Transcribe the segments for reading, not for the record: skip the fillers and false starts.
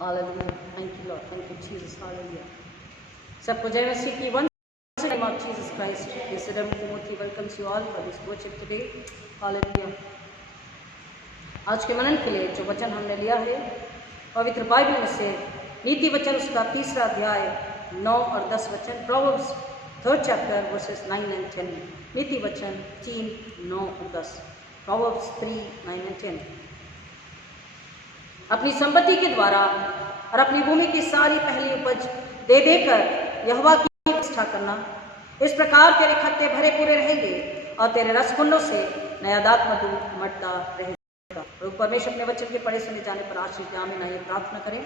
Hallelujah. Thank you, Lord. Thank you, Jesus. Hallelujah. सबको जय मसीह की one name of Jesus Christ. This is Timothy welcomes you all for this worship today. Hallelujah. आज के मनन के लिए जो वचन हमने लिया है पवित्र बाइबल में से नीति वचन उसका 3 अध्याय 9 और 10 वचन, Proverbs 3rd chapter verses 9 and 10. नीति वचन 3, 9 और 10. Proverbs 3, 9 and 10. अपनी संपत्ति के द्वारा और अपनी भूमि की सारी पहली उपज दे देकर यहोवा की प्रतिष्ठा करना, इस प्रकार तेरे खत्ते भरे पूरे रहेंगे और तेरे रसकुंडों से नया दाख मधु उमड़ता रहेगा। और परमेश्वर अपने वचन के पढ़े सुने जाने पर आशीष आमीन। आइए प्रार्थना करें।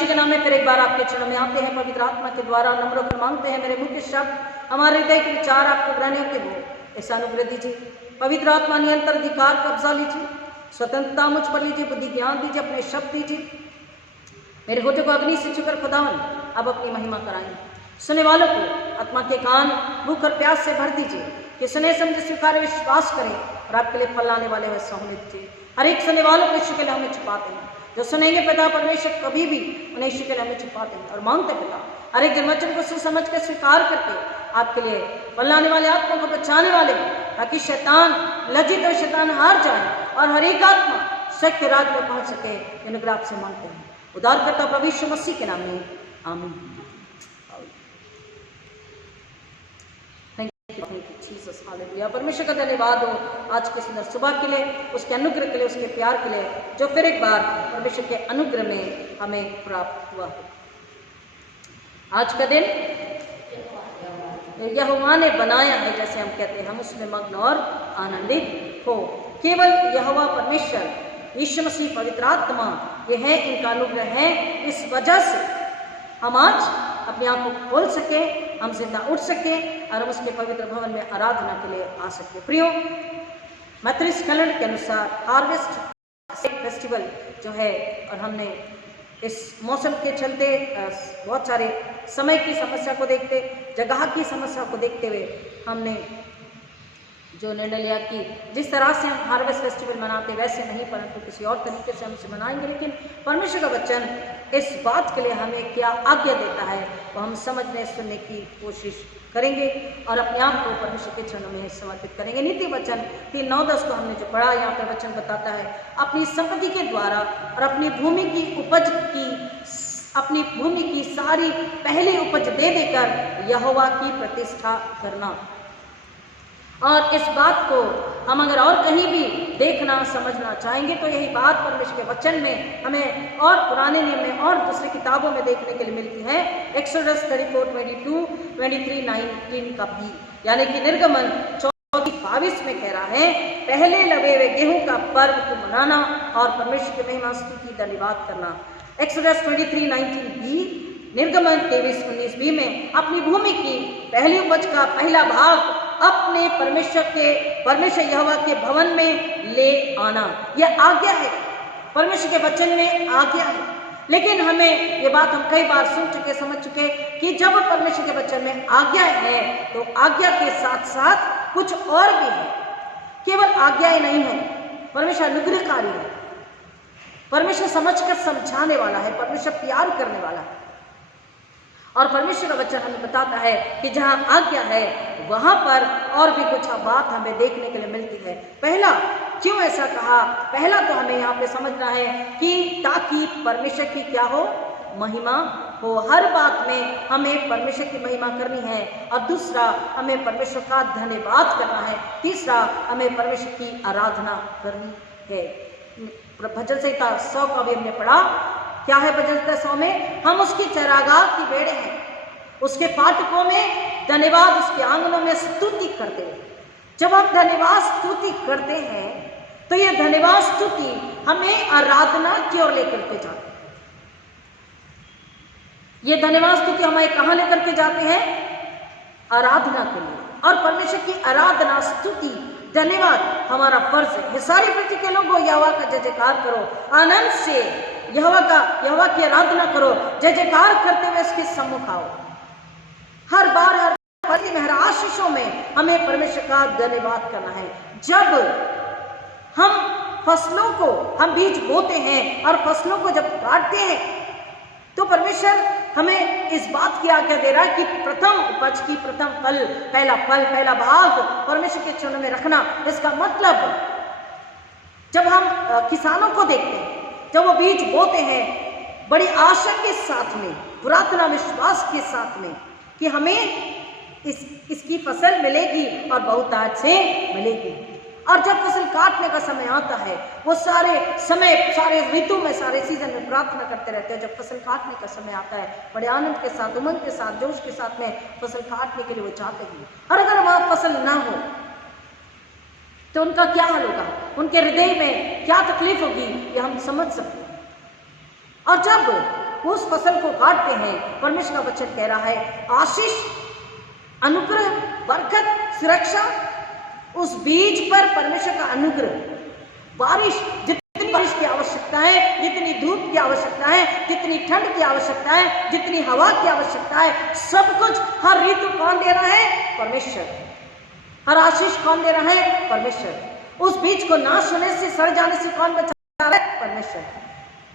के नाम में फिर एक बार आपके चरणों में आते हैं, पवित्र आत्मा के द्वारा नम्र होकर मांगते हैं, मेरे मुख के शब्द हमारे हृदय के विचार आपको ग्रहण के हो ऐसा अनुग्रह दीजिए। पवित्र आत्मा नियंत्रण अधिकार कब्जा लीजिए, स्वतंत्रता मुझ पर लीजिए, बुद्धि ज्ञान दीजिए, अपने शब्द दीजिए। मेरे होठों को अग्नि से छूकर खुदावन अब अपनी महिमा कराएं। सुनने वालों को आत्मा के कान भूख और प्यास से भर दीजिए कि सुने समझे स्वीकार विश्वास करें और आपके लिए फल लाने वाले हुए सौंप दीजिए। हर एक सुनने वालों को यीशु के लिए हमें छुपाते हैं, जो सुनेंगे पिता परमेश्वर कभी भी उन्हें यीशु के लिए हमें छुपाते हैं और मांगते पिता हर एक जन वचन को सुन समझ कर स्वीकार करके आपके लिए फल लाने वाले आत्मा को बचाने वाले, ताकि शैतान लज्जित और शैतान हार जाए और हर एक आत्मा सत्य राज में पहुंच सके। अनुग्रह आपसे मांगते हैं उद्धारकर्ता प्रभु यीशु मसीह के नाम में, आमीन। Thank you Jesus, hallelujah. परमेश्वर का धन्यवाद हो आज के सुंदर सुबह के लिए, उसके अनुग्रह के लिए, उसके प्यार के लिए, जो फिर एक बार परमेश्वर के अनुग्रह में हमें प्राप्त हुआ है। आज का दिन यहोवा ने बनाया है, जैसे हम कहते हैं, हम उसमें मग्न और आनंदित हो। केवल यहोवा परमेश्वर यीशु मसीह पवित्र आत्मा ये है, इनका अनुग्रह है। इस वजह से हम आज अपनी आंखों को खोल सके, हम जिंदा उठ सके और हम उसके पवित्र भवन में आराधना के लिए आ सके। प्रियो, मैथोडिस्ट कैलेंडर के अनुसार हार्वेस्ट फेस्टिवल जो है, और हमने इस मौसम के चलते बहुत सारे समय की समस्या को देखते, जगह की समस्या को देखते हुए हमने जो निर्णय लिया कि जिस तरह से हम हार्वेस्ट फेस्टिवल मनाते वैसे नहीं, परंतु किसी और तरीके से हम इसे मनाएंगे। लेकिन परमेश्वर का वचन इस बात के लिए हमें क्या आज्ञा देता है वो हम समझने सुनने की कोशिश करेंगे और अपने आप को परमेश्वर के चरणों में समर्पित करेंगे। नीति वचन 3:9-10 को हमने जो पढ़ा, यहाँ पर वचन बताता है अपनी संपत्ति के द्वारा और अपनी भूमि की सारी पहली उपज दे देकर यहोवा की प्रतिष्ठा करना। और इस बात को हम अगर और कहीं भी देखना समझना चाहेंगे तो यही बात परमेश्वर के वचन में हमें और पुराने नियम में और दूसरी किताबों में देखने के लिए मिलती है। एक्सोडस 34:22, 23:19 का भी, यानी कि निर्गमन 24:22 में कह रहा है, पहले लवे हुए गेहूं का पर्व को मनाना और परमेश्वर की महिमा स्तुति धन्यवाद करना। एक्सोडस 23:19 भी, निर्गमन 23:19 में अपनी भूमि की पहली उपज का पहला भाग अपने परमेश्वर यहोवा के भवन में ले आना। यह आज्ञा है, परमेश्वर के वचन में आज्ञा है। लेकिन हमें ये बात हम कई बार सुन चुके, समझ चुके कि जब परमेश्वर के वचन में आज्ञा है तो आज्ञा के साथ साथ कुछ और भी है। केवल आज्ञा ही नहीं है, परमेश्वर अनुग्रहकारी है, परमेश्वर समझकर समझाने वाला है, परमेश्वर प्यार करने वाला है। और परमेश्वर का वचन हमें बताता है कि जहां आज्ञा है वहां पर और भी कुछ बात हमें देखने के लिए मिलती है। पहला, क्यों ऐसा कहा? पहला तो हमें यहाँ पे समझना है कि ताकि परमेश्वर की क्या हो, महिमा हो। हर बात में हमें परमेश्वर की महिमा करनी है। और दूसरा, हमें परमेश्वर का धन्यवाद करना है। तीसरा, हमें परमेश्वर की आराधना करनी है। भजन संहिता 100 का भी हमने पढ़ा। क्या है भजन संहिता 100 में? हम उसकी चरागाह की भेड़ें हैं, उसके फाटकों में धन्यवाद, उसके आंगनों में स्तुति करते हैं। जब हम धन्यवाद स्तुति करते हैं तो ये धन्यवाद स्तुति हमें आराधना की ओर लेकर के जाते हैं। ये धन्यवाद स्तुति हमें कहां लेकर के जाते हैं? आराधना के लिए। और परमेश्वर की आराधना स्तुति धन्यवाद हमारा फर्ज है। ये सारी पृथ्वी के लोगों यहोवा का जय जयकार करो, आनंद से यहोवा की आराधना करो, जय जयकार करते हुए इसके सम्मुख आओ। हर बार हर आशीषों में हमें परमेश्वर का धन्यवाद करना है। जब हम फसलों को हम बीज बोते हैं और फसलों को जब काटते हैं तो परमेश्वर हमें इस बात की आज्ञा दे रहा है कि प्रथम उपज की प्रथम फल, पहला भाग परमेश्वर के चरणों में रखना। इसका मतलब जब हम किसानों को देखते हैं, जब वो बीज बोते हैं बड़ी आशा के साथ में, पुरातना विश्वास के साथ में कि हमें इसकी फसल मिलेगी और बहुतायत से मिलेगी। और जब फसल काटने का समय आता है, वो सारे ऋतु में, सारे सीजन में प्रार्थना करते रहते हैं। जब फसल काटने का समय आता है, बड़े आनंद के साथ, उमंग के साथ, जोश के साथ में फसल काटने के लिए वो चाहते हैं। और अगर वहां फसल ना हो तो उनका क्या हाल होगा, उनके हृदय में क्या तकलीफ होगी, ये हम समझ सकते हैं। और जब उस फसल को काटते हैं, परमेश्वर का वचन कह रहा है आशीष, अनुग्रह, बरकत, सुरक्षा, उस बीज पर परमेश्वर का अनुग्रह, बारिश, जितनी बारिश की आवश्यकता है, जितनी धूप की आवश्यकता है, जितनी ठंड की आवश्यकता है, जितनी हवा की आवश्यकता है, सब कुछ हर ऋतु कौन दे रहा है? परमेश्वर। हर आशीष कौन दे रहा है? परमेश्वर। उस बीज को नाश होने से, सड़ जाने से कौन बचा रहा है? परमेश्वर।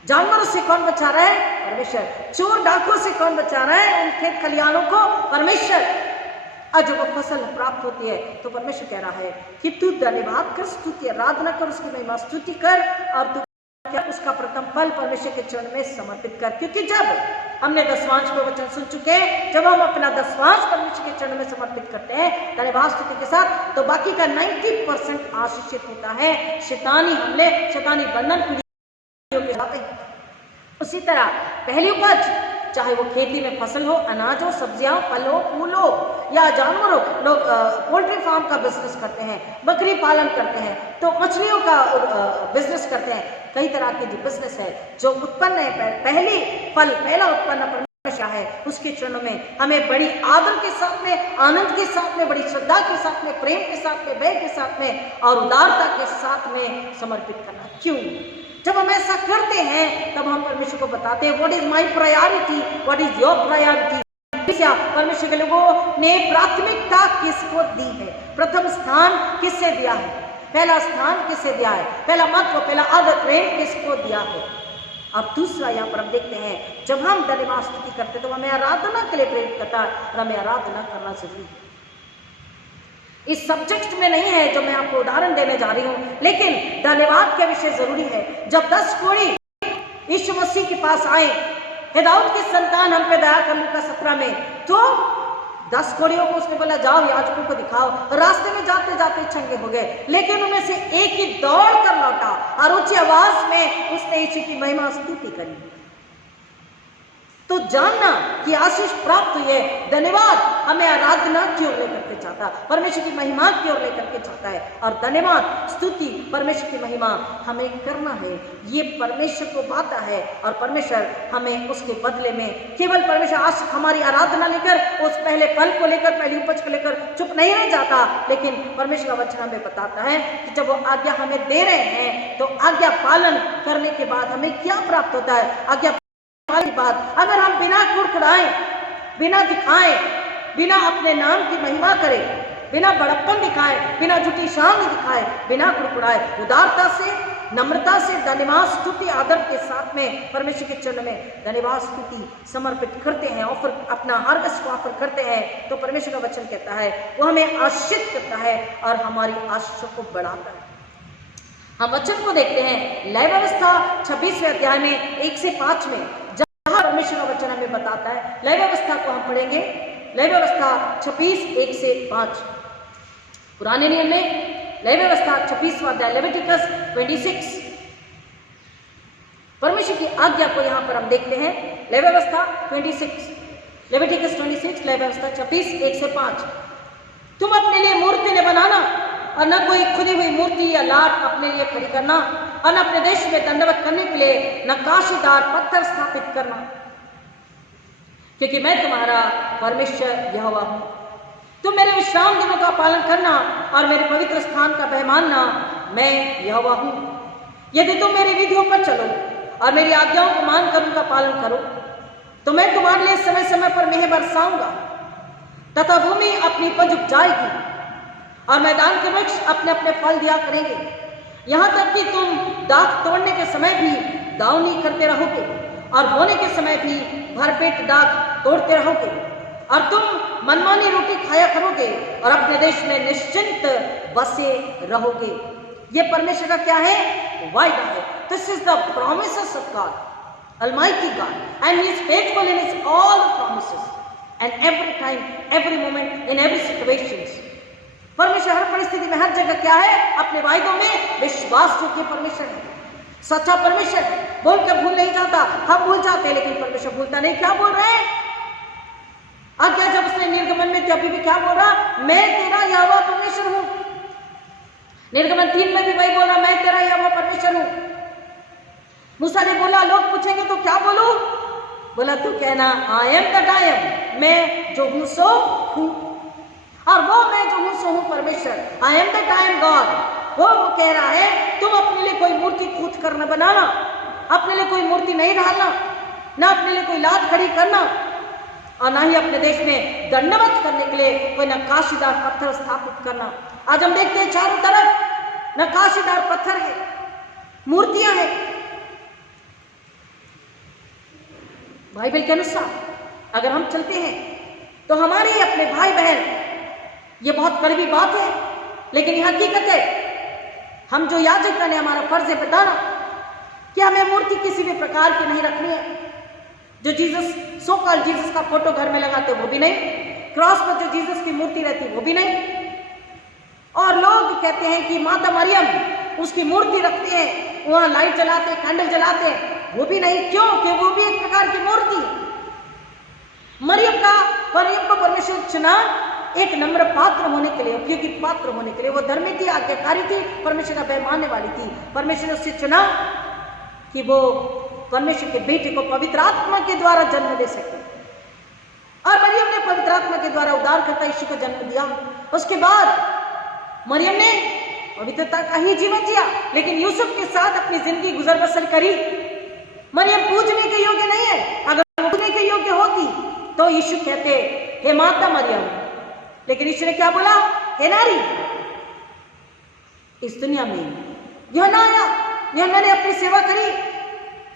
जानवरों से कौन बचा रहा है? परमेश्वर। चोर डाकुओं से कौन बचा रहा है उन खेत खलिहानों को? परमेश्वर। और जब वो फसल प्राप्त होती है तो परमेश्वर कह रहा है कि तू धन्यवाद कर, स्तुति, आराधना कर, उसकी महिमा स्तुति कर और तू क्या उसका प्रथम फल परमेश्वर के चरण में समर्पित कर। क्योंकि जब हमने दसवांश पे वचन सुन चुके हैं, जब हम अपना दसवांश परमेश्वर के चरण में समर्पित करते हैं धन्यवाद स्तुति के साथ, तो बाकी का 90% आशीषित होता है। शैतानी हमले, शैतानी बंधन पीढ़ियों के साथ। उसी तरह पहली उपज, चाहे वो खेती में फसल हो, अनाज हो, सब्जियां, फल हो, फूल हो या जानवर हो। लोग पोल्ट्री फार्म का बिजनेस करते हैं, बकरी पालन करते हैं, तो मछलियों का बिजनेस करते हैं। कई तरह के जो बिजनेस है, जो उत्पन्न है, पहला उत्पन्न परमेश्वर है, उसके चरणों में हमें बड़ी आदर के साथ में, आनंद के साथ में, बड़ी श्रद्धा के साथ में, प्रेम के साथ में, भय के साथ में और उदारता के साथ में समर्पित करना। क्यों? जब हम ऐसा करते हैं तब हम परमेश्वर को बताते हैं what is my priority, what is your priority. परमेश्वर के लोगों ने प्राथमिकता किसको दी है? प्रथम स्थान किससे दिया है? पहला स्थान किससे दिया है? पहला महत्व, पहला आदर, प्रेम किसको दिया है? अब दूसरा यहाँ पर हम देखते हैं, जब हम धन्यवाद स्तुति करते तो हमें आराधना के लिए प्रेरित करता है और हमें आराधना करना जरूरी है। इस सब्जेक्ट में नहीं है जो मैं आपको उदाहरण देने जा रही हूं, लेकिन धन्यवाद के विषय जरूरी है। जब 10 कोढ़ी यीशु मसीह के पास आए, हे दाऊद की संतान हम पे दया कर, लूका 17 में, तो 10 कोढ़ियों को उसने बोला जाओ याजकों को दिखाओ। रास्ते में जाते जाते चंगे हो गए, लेकिन उनमें से एक ही दौड़ कर लौटा और ऊंची आवाज में उसने यीशु की महिमा स्तुति करी। तो जानना कि आशीष प्राप्त हुई है, धन्यवाद हमें आराधना की ओर लेकर के चाहता है, परमेश्वर की महिमा की ओर लेकर के चाहता है। और धन्यवाद स्तुति, परमेश्वर की महिमा हमें करना है, ये परमेश्वर को पाता है। और परमेश्वर हमें उसके बदले में, केवल परमेश्वर आज हमारी आराधना लेकर, उस पहले फल को लेकर, पहली उपज को लेकर चुप नहीं रह जाता, लेकिन परमेश्वर का वचन हमें बताता है कि जब वो आज्ञा हमें दे रहे हैं तो आज्ञा पालन करने के बाद हमें क्या प्राप्त होता है? आज्ञा बात, अगर हम बिना कुड़कुड़ाएं, बिना दिखाएं, बिना अपने नाम की महिमा करें, बिना बड़प्पन दिखाएं, बिना झूठी शान दिखाएं, बिना कुड़कुड़ाए, उदारता से, नम्रता से, धन्यवाद स्तुति आदर के साथ में परमेश्वर के चरण में धन्यवाद स्तुति समर्पित करते हैं, ऑफर अपना हार्वेस्ट को ऑफर करते हैं, तो परमेश्वर का वचन कहता है वो हमें आशीषित करता है और हमारी आशीषों को बढ़ाता है। हम वचन को देखते हैं लय व्यवस्था 26वें अध्याय में 1 से 5 में, परमेश्वर का वचन हमें बताता है। लय व्यवस्था को हम पढ़ेंगे, लय व्यवस्था 26 1 से 5। पुराने नियम में लय व्यवस्था 26वां अध्याय, लेविटिकस 26। परमेश्वर की आज्ञा को यहां पर हम देखते हैं। लय व्यवस्था 26, लेविटिकस 26, लय व्यवस्था 26 1 से 5। तुम अपने लिए मूर्ति न बनाना और न कोई खुदी हुई मूर्ति या लाट अपने लिए खड़ी करना और न अपने देश में दंडवत करने के लिए नक्काशीदार पत्थर स्थापित करना, क्योंकि मैं तुम्हारा परमेश्वर यहोवा हूं। तुम मेरे विश्राम दिनों का पालन करना और मेरे पवित्र स्थान का भय मानना, मैं यहोवा हूं। यदि तुम मेरी विधियों पर चलो और मेरी आज्ञाओं को मानकर उनका पालन करो, तो मैं तुम्हारे लिए समय समय पर मेंह बरसाऊंगा तथा भूमि अपनी उपज उपजाएगी और मैदान के वृक्ष अपने अपने फल दिया करेंगे। यहाँ तक कि तुम दाख तोड़ने के समय भी दावनी करते रहोगे और बोने के समय भी भरपेट दाख तोड़ते रहोगे और तुम मनमानी रोटी खाया करोगे और अपने देश में निश्चिंत बसे रहोगे। ये परमेश्वर का क्या है? वायदा है। This is the promises of God, Almighty God, and He is faithful in His all the promises, and every time, every moment, in every situations. परमेश्वर हर परिस्थिति में, हर जगह क्या है? अपने वायदों में विश्वास योग्य परमेश्वर है, सच्चा परमेश्वर है, बोल कर भूल नहीं जाता। हम भूल जाते हैं लेकिन परमेश्वर भूलता नहीं। क्या बोल रहे हैं? क्या जब उसने निर्गमन में अभी भी क्या बोल रहा? मैं तेरा यहोवा परमेश्वर हूं। निर्गमन 3 में भी वही बोल रहा, मैं तेरा यहोवा परमेश्वर हूं। मूसा ने बोला, लोग पूछेंगे तो क्या बोलूं? बोला तू कहना I am that I am, मैं जो हूं सो हूं। और वो मैं जो हूं सो हूं परमेश्वर, I am that I am God, वो कह रहा है तुम अपने लिए कोई मूर्ति कूद कर न बनाना, अपने लिए कोई मूर्ति नहीं डालना, ना अपने लिए कोई लात खड़ी करना और ना ही अपने देश में दंडवत करने के लिए कोई नक्काशीदार पत्थर स्थापित करना। आज हम देखते हैं चारों तरफ नक्काशीदार पत्थर है, मूर्तियां हैं। बाइबल के अनुसार अगर हम चलते हैं तो हमारे अपने भाई बहन, ये बहुत कड़वी बात है लेकिन यह हकीकत है। हम जो याजक ने हमारा फर्ज है बताना कि हमें मूर्ति किसी भी प्रकार की नहीं रखनी है। जो जीसस, सो कॉल्ड जीसस का फोटो घर में लगाते वो भी नहीं, क्रॉस पर जो जीसस की मूर्ति रहती वो भी नहीं, और लोग कहते हैं कि माता मरियम उसकी मूर्ति रखते हैं, वहां लाइट जलाते हैं, कैंडल जलाते हैं, वो भी नहीं। क्यों? कि वो भी एक प्रकार की मूर्ति है। मरियम को परमेश्वर चुना एक नम्र पात्र होने के लिए, क्योंकि पात्र होने के लिए वो धर्मी थी, आज्ञाकारी थी, परमेश्वर का भय मानने वाली थी। परमेश्वर ने उससे चुना कि वो परमेश्वर के बेटे को पवित्र आत्मा के द्वारा जन्म दे सके, और मरियम ने पवित्र आत्मा के द्वारा उद्धारकर्ता यीशु को जन्म दिया। उसके बाद मरियम ने पवित्रता का ही जीवन जिया, लेकिन यूसुफ के साथ अपनी जिंदगी गुजर बसर करी। मरियम पूजने के योग्य नहीं है। अगर पूजने के योग्य होती तो यीशु कहते हे माता मरियम, लेकिन यीशु ने क्या बोला? हे नारी। इस दुनिया में यूहन्ना आया, यूहन्ना ने अपनी सेवा करी,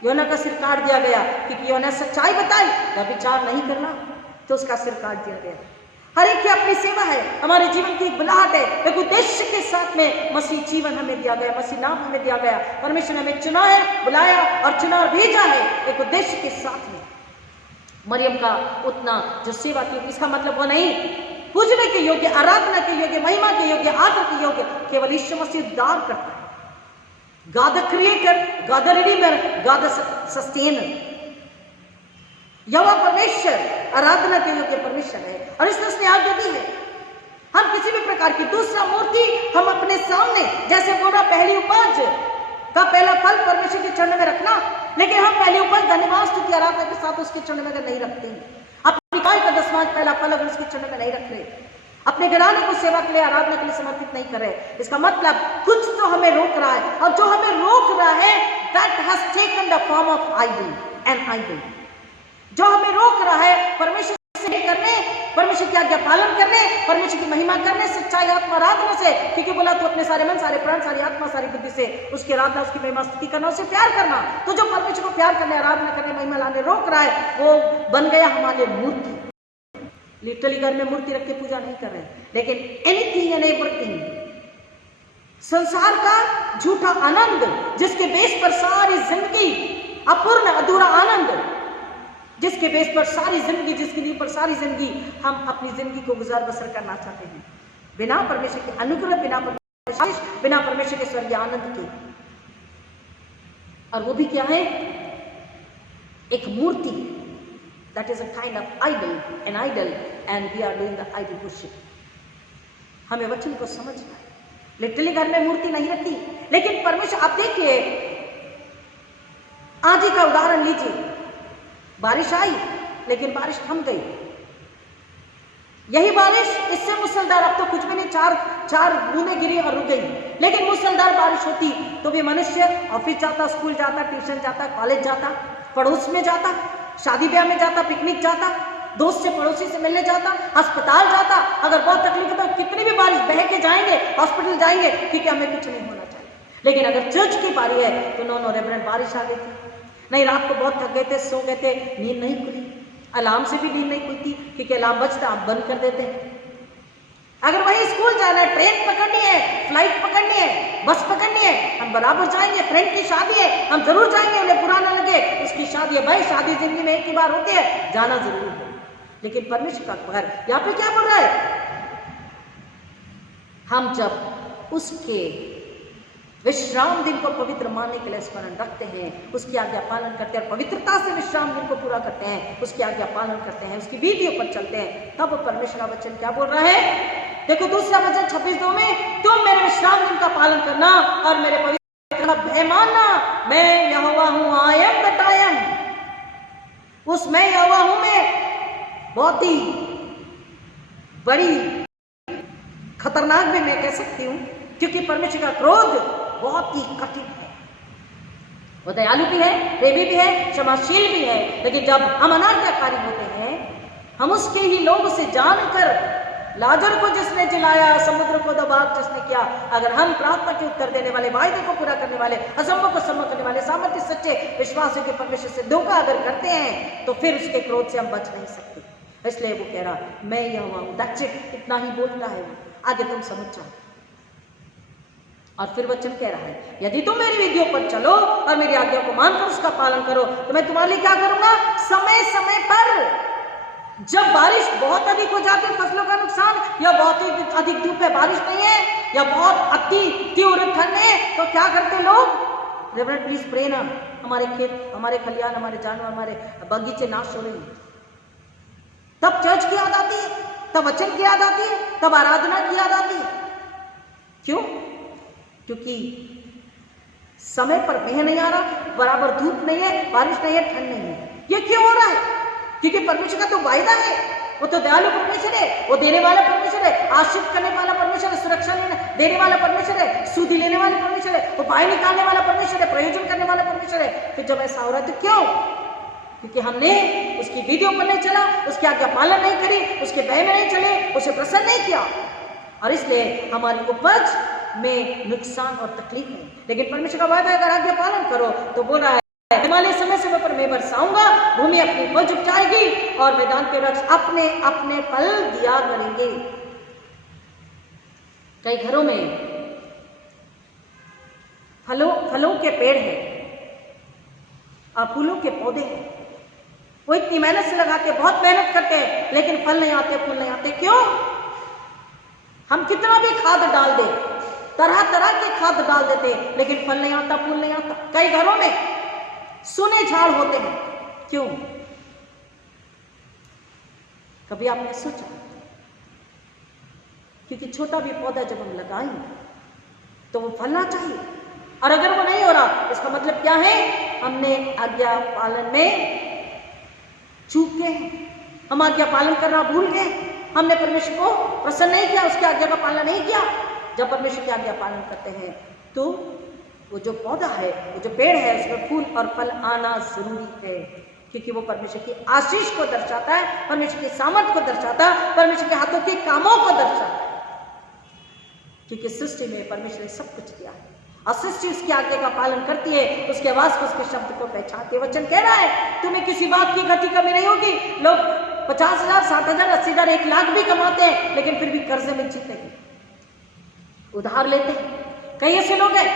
यूहन्ना का सिर काट दिया गया क्योंकि यूहन्ना सच्चाई बताई, व्यभिचार नहीं करना, तो उसका सिर काट दिया गया। हर एक की अपनी सेवा है, हमारे जीवन की बुलाहट है, एक उद्देश्य के साथ में मसीह जीवन हमें दिया गया, मसीह नाम हमें दिया गया। परमेश्वर ने हमें चुना है, बुलाया और चुना और भेजा है एक उद्देश्य के साथ में। मरियम का उतना जो सेवा की, इसका मतलब वो नहीं पूजने के योग्य, आराधना के योग्य, महिमा के योग्य, आदर के योग्य केवल यीशु मसीह उद्धार करता है। God the creator, God the redeemer, God the sustainer. यहोवा परमेश्वर आराधना के योग्य परमेश्वर है और इसने उसने आज्ञा दी है। हम किसी भी प्रकार की दूसरा मूर्ति हम अपने सामने, जैसे बोला पहली उपज का पहला फल परमेश्वर के चरण में रखना, लेकिन हम पहली उपज धन्यवाद स्तुति आराधना के साथ उसके चरण में अगर नहीं रखते, अपनी गाय का 10वां पहला फल अगर उसके चरण में नहीं रख रहे, अपने घराने को सेवा के लिए, आराधना के लिए समर्पित नहीं कर रहे, इसका मतलब कुछ तो हमें रोक रहा है, और जो हमें रोक रहा है that has taken the form of idol, an idol. जो हमें रोक रहा है परमेश्वर से करने, परमेश्वर की आज्ञा पालन करने, परमेश्वर की महिमा करने, सच्चाई आत्मा आराधना से, क्योंकि बोला तो अपने सारे मन, सारे प्राण, सारी आत्मा, सारी बुद्धि से उसकी आराधना, उसकी महिमा स्तुति करना, उससे प्यार करना। तो जो परमेश्वर को प्यार करने, आराधना करने, महिमा लाने रोक रहा है, वो बन गया हमारे मूर्ति। लिटरली घर में मूर्ति रख के पूजा नहीं कर रहे, लेकिन एनीथिंग एंड एवरीथिंग, संसार का झूठा आनंद जिसके बेस पर सारी जिंदगी, अपूर्ण अधूरा आनंद जिसके बेस पर सारी जिंदगी, जिसकी नींव पर सारी जिंदगी हम अपनी जिंदगी को गुजार बसर करना चाहते हैं, बिना परमेश्वर के अनुग्रह, बिना परमेश्वर के स्वर्गीय आनंद के। और वो भी क्या है? एक मूर्ति, that is a kind of idol, an idol, and we are doing the idol worship. हमें वचन को समझना है। लिटरली घर में मूर्ति नहीं रखती, लेकिन परमेश्वर, आप देखिए आज ही का उदाहरण लीजिए, बारिश आई लेकिन बारिश थम गई। यही बारिश इससे मुसलधार, अब तो कुछ भी नहीं, चार बूंदें गिरी और रुक गई, लेकिन मुसलधार बारिश होती तो भी मनुष्य ऑफिस जाता, स्कूल जाता, ट्यूशन जाता, कॉलेज जाता, पड़ोस में जाता, शादी ब्याह में जाता, पिकनिक जाता, दोस्त से पड़ोसी से मिलने जाता, अस्पताल जाता। अगर बहुत तकलीफ हो तो कितनी भी बारिश बह के जाएंगे, हॉस्पिटल जाएंगे, क्योंकि हमें कुछ नहीं होना चाहिए। लेकिन अगर चर्च की बारी है तो नो रेवरेंड बारिश आ गई थी, नहीं रात को बहुत थक गए थे, सो गए थे, नींद नहीं खुली, अलार्म से भी नींद नहीं खुलती क्योंकि अलार्म बजता आप बंद कर देते हैं। अगर वही स्कूल जाना है, ट्रेन पकड़नी है, फ्लाइट पकड़नी है, बस पकड़नी है, हम बराबर जाएंगे। फ्रेंड की शादी है, हम जरूर जाएंगे, उन्हें बुरा ना लगे, उसकी शादी है। भाई शादी जिंदगी में एक ही बार होती है, जाना जरूर है। लेकिन परमेश्वर का घर यहाँ पे क्या बोल रहा है, हम जब उसके विश्राम दिन को पवित्र मानने के लिए स्मरण रखते हैं, उसकी आज्ञा पालन करते हैं और पवित्रता से विश्राम दिन को पूरा करते हैं, उसकी आज्ञा पालन करते हैं, उसकी विधियों पर चलते हैं, तब परमेश्वर का वचन क्या बोल रहा है। देखो दूसरा वचन 26:2 में, तुम मेरे विश्राम दिन का पालन करना और मेरे पवित्र भय मानना, मैं यहोवा हूं, I am that I am. उस मैं यहोवा हूं में बहुत ही बड़ी खतरनाक भी मैं कह सकती हूं, क्योंकि परमेश्वर का क्रोध बहुत ही कठिन है। वो दयालु भी है, प्रेमी भी है, क्षमाशील भी है, लेकिन जब हम अनाज्ञाकारी होते हैं, हम उसके ही लोग से जानकर, लाजर को जिसने जिलाया, समुद्र को दबाव जिसने किया, अगर हम प्रार्थना के उत्तर देने वाले, वायदे को पूरा करने वाले, असंभव को संभव करने वाले, सामर्थ्य सच्चे विश्वासियों के परमेश्वर से धोखा अगर करते हैं, तो फिर उसके क्रोध से हम बच नहीं सकते। इसलिए वो कह रहा मैं यहोवा हूं, दैट्स इट, इतना ही बोलता है वो, आगे तुम समझ जाओ। और फिर वचन कह रहा है, यदि तुम मेरी विधियों पर चलो और मेरी आज्ञा को मानकर उसका पालन करो, तो मैं तुम्हारे लिए क्या करूंगा, समय समय पर, जब बारिश बहुत अधिक हो जाती है, फसलों का नुकसान, या बहुत ही अधिक धूप है, बारिश नहीं है, या बहुत अति तीव्र ठंड है, तो क्या करते लोग, रेवरेंड प्लीज प्रे ना, हमारे खेत, हमारे खलियान, हमारे जानवर, हमारे बगीचे नाश हो रहे हैं। तब चर्च की याद आती है, तब वचन की याद आती है, तब आराधना की याद आती है। क्यों? क्योंकि समय पर मेह नहीं आ रहा, बराबर धूप नहीं है, बारिश नहीं है, ठंड नहीं है। ये क्यों हो रहा है? क्योंकि परमेश्वर का तो वायदा है, वो तो दयालु परमेश्वर है, वो देने वाला परमेश्वर है, आश्रित करने वाला परमेश्वर है, सुरक्षा देने वाला परमेश्वर है, सुधि लेने वाला परमेश्वर है, उपाय निकालने वाला परमेश्वर है, प्रयोजन करने वाला परमेश्वर है। फिर जब ऐसा हो रहा है तो क्यों? क्योंकि हमने उसकी विधियों पर नहीं चला, उसकी आज्ञा पालन नहीं करी, उसके भय में नहीं चले, उसे प्रसन्न नहीं किया, और इसलिए हमारी उपज में नुकसान और तकलीफ है। लेकिन परमेश्वर का वादा है, अगर आज्ञा पालन करो तो बोल रहा है, हिमालय समय समय पर मैं बरसाऊंगा, भूमि अपनी उपज उपजाएगी और मैदान के वृक्ष अपने अपने फल दिया करेंगे। कई घरों में फलों के पेड़ हैं और फूलों के पौधे हैं, वो इतनी मेहनत से लगाते, बहुत मेहनत करते हैं, लेकिन फल नहीं आते, फूल नहीं आते। क्यों? हम कितना भी खाद डाल दे, तरह तरह के खाद डाल देते, लेकिन फल नहीं आता, फूल नहीं आता। कई घरों में सूने झाड़ होते हैं। क्यों? कभी आपने सोचा? क्योंकि छोटा भी पौधा जब हम लगाएंगे तो वो फलना चाहिए, और अगर वो नहीं हो रहा, इसका मतलब क्या है, हमने आज्ञा पालन में चूक गए, हम आज्ञा पालन करना भूल गए, हमने परमेश्वर को प्रसन्न नहीं किया, उसकी आज्ञा का पालन नहीं किया। जब परमेश्वर की आज्ञा पालन करते हैं तो वो जो पौधा है, वो जो पेड़ है, उसमें फूल और फल आना जरूरी है, क्योंकि वो परमेश्वर की आशीष को दर्शाता है, परमेश्वर की सामर्थ को दर्शाता है, परमेश्वर के हाथों के कामों को दर्शाता है। क्योंकि सृष्टि में परमेश्वर ने सब कुछ दिया है, और सृष्टि उसकी आज्ञा का पालन करती है, उसके आवाज को, उसके शब्द को पहचानती है। वचन कह रहा है, तुम्हें किसी बात की गति कमी नहीं होगी। लोग 50,000, 60,000, 80,000, 1 लाख भी कमाते हैं, लेकिन फिर भी कर्जे में जीते हैं, उधार लेते हैं। कई ऐसे लोग हैं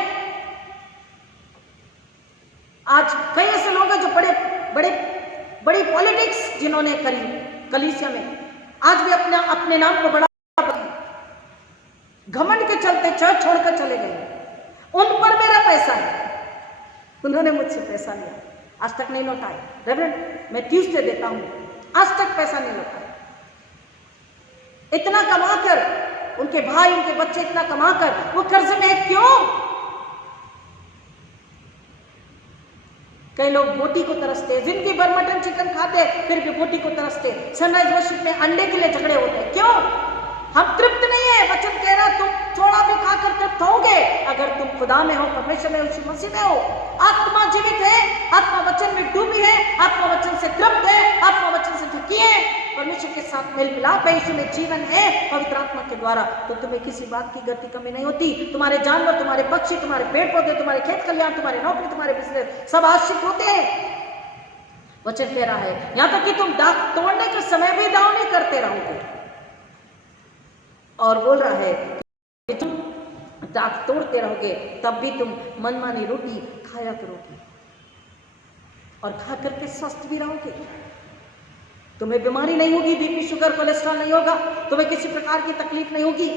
आज, कई ऐसे लोग हैं जो बड़ी पॉलिटिक्स जिन्होंने करी कलीसिया में, आज भी अपने नाम को बड़ा घमंड के चलते चर्च छोड़कर चले गए। उन पर मेरा पैसा है, उन्होंने मुझसे पैसा लिया, आज तक नहीं लौटाया। रेवरेंड मैं ट्यूसडे देता हूं, आज तक पैसा नहीं लौटाया। इतना कमाकर, उनके भाई, उनके बच्चे इतना कमाकर वो कर्ज में है। क्यों? कई लोग बोटी को तरसते, जिंदगी भर मटन चिकन खाते, फिर भी बोटी को तरसते। सनराइज वर्शिप में अंडे के लिए झगड़े होते हैं। क्यों? हम तृप्त नहीं है। वचन कह रहा, तुम थोड़ा भी खाकर तृप्त होगे अगर तुम खुदा में हो, परमेश्वर में, उसी मसीह में हो। आत्मा जीवित है, आत्मा वचन में डूबी है, आत्मा वचन से तृप्त है, आत्मा वचन से ढकी है, परमेश्वर के साथ मेल मिलाप है, यीशु में जीवन है पवित्र आत्मा के द्वारा, तो तुम्हें किसी बात की गति कमी नहीं होती। तुम्हारे जानवर, तुम्हारे पक्षी, तुम्हारे पेड़ पौधे, तुम्हारे खेत खलिहान, तुम्हारे नौकरी, तुम्हारे बिजनेस सब आश्रित होते हैं। वचन कह रहा है यहां तक कि तुम दाख तोड़ने के समय भी दाव नहीं करते रहोगे। और बोल रहा है कि तुम दाख तोड़ते रहोगे तब भी तुम मनमानी रोटी खाया करोगे और खा करके स्वस्थ भी रहोगे। तुम्हें बीमारी नहीं होगी, बीपी शुगर कोलेस्ट्रॉल नहीं होगा, तुम्हें किसी प्रकार की तकलीफ नहीं होगी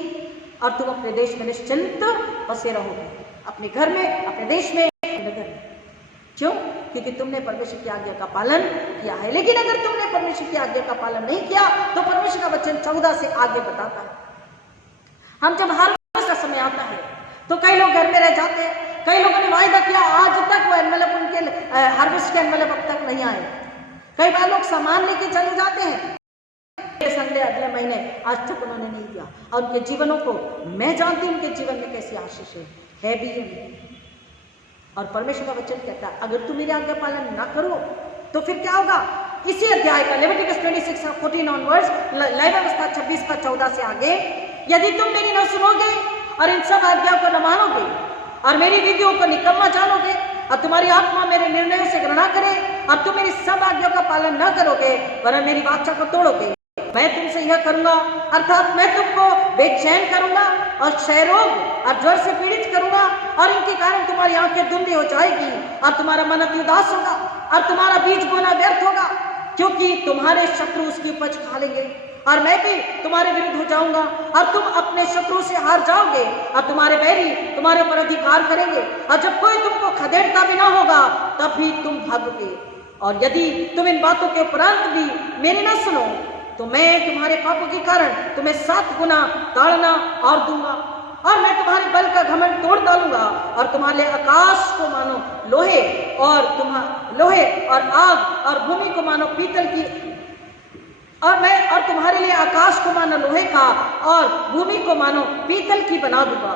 और तुम अपने देश में निश्चिंत बसे रहोगे, अपने घर में, अपने देश में, नगर में। क्यों? क्योंकि तुमने परमेश्वर की आज्ञा का पालन किया है। लेकिन अगर तुमने परमेश्वर की आज्ञा का पालन नहीं किया तो परमेश्वर का वचन 14 से आगे बताता है, हम जब हार्वेस्ट का समय आता है तो कई लोग घर में रह जाते हैं। कई लोगों ने वायदा किया, आज तक वो एनवेलप उनके हार्वेस्ट के एनवेलप अब तक नहीं आए। कई बार लोग सामान लेके चले जाते हैं, संडे अगले महीने, आज तक उन्होंने नहीं दिया। और उनके जीवनों को मैं जानती हूं उनके जीवन में कैसी आशीष है भी या नहीं। और परमेश्वर का वचन कहता है अगर तुम मेरी आज्ञा पालन ना करो तो फिर क्या होगा? इसी अध्याय का लेविटिकस 26:14 ऑनवर्ड्स, लय व्यवस्था 26 का 14 से आगे, यदि तुम मेरी न सुनोगे और इन सब आज्ञाओं को न मानोगे और मेरी विधियों को निकम्मा जानोगे और तुम्हारी आत्मा मेरे निर्णयों से घृणा करे और तुम मेरी सब आज्ञाओं का पालन न करोगे वरन मेरी वाचा को तोड़ोगे, मैं तुमसे यह करूंगा, अर्थात मैं तुमको बेचैन करूंगा और क्षय रोग और ज्वर से पीड़ित करूंगा और इनके कारण तुम्हारी आंखें धुंधली हो जाएगी और तुम्हारा मन अति उदास होगा और तुम्हारा बीज बोना व्यर्थ होगा, क्योंकि तुम्हारे शत्रु उसकी उपज खा लेंगे और मैं भी तुम्हारे विरुद्ध हो जाऊंगा और तुम अपने शत्रु से हार जाओगे और तुम्हारे बैरी तुम्हारे ऊपर अधिकार करेंगे और जब कोई तुमको खदेड़ता भी ना होगा तब भी तुम भागोगे। और यदि तुम इन बातों के उपरांत भी मेरी ना सुनो तो मैं तुम्हारे पापों के कारण तुम्हें 7 गुना ताड़ना और दूंगा और मैं तुम्हारे बल का घमंड तोड़ डालूंगा और तुम्हारे लिए आकाश को मानो लोहे और आग और भूमि को मानो पीतल की और तुम्हारे लिए आकाश को मानो लोहे का और भूमि को मानो पीतल की बना दूंगा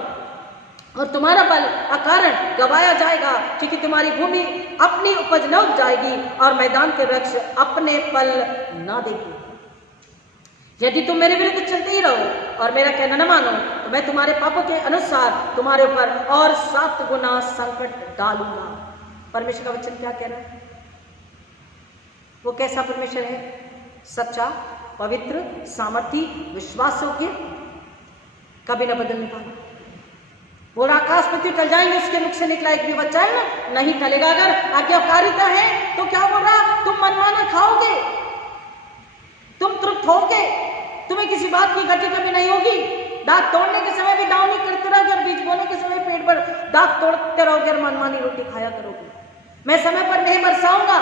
और तुम्हारा बल अकारण गवाया जाएगा, क्योंकि तुम्हारी भूमि अपनी उपज न उपजाएगी और मैदान के वृक्ष अपने फल न देगी। यदि तुम मेरे विरुद्ध चलते ही रहो और मेरा कहना न मानो तो मैं तुम्हारे पापों के अनुसार तुम्हारे ऊपर और 7 गुना संकट डालूंगा। परमेश्वर का वचन क्या कह रहा है? वो कैसा परमेश्वर है? सच्चा, पवित्र, सामर्थी, विश्वास योग्य, कभी न बदलने वाला। बोला आकाश पृथ्वी टल जाएंगे, उसके मुख से निकला एक भी वचन नहीं टलेगा। अगर आज्ञाकारिता है तो क्या बोल रहा? तुम मनमाना खाओगे, तुम तृप्त होगे, तुम्हें किसी बात की गति कभी नहीं होगी। दांत तोड़ने के समय भी दाव नहीं करते रहोगे और बीज बोने के समय पेट भर दांत तोड़ते रहोगे और मनमानी रोटी खाया करोगे। मैं समय पर नहीं बरसाऊंगा,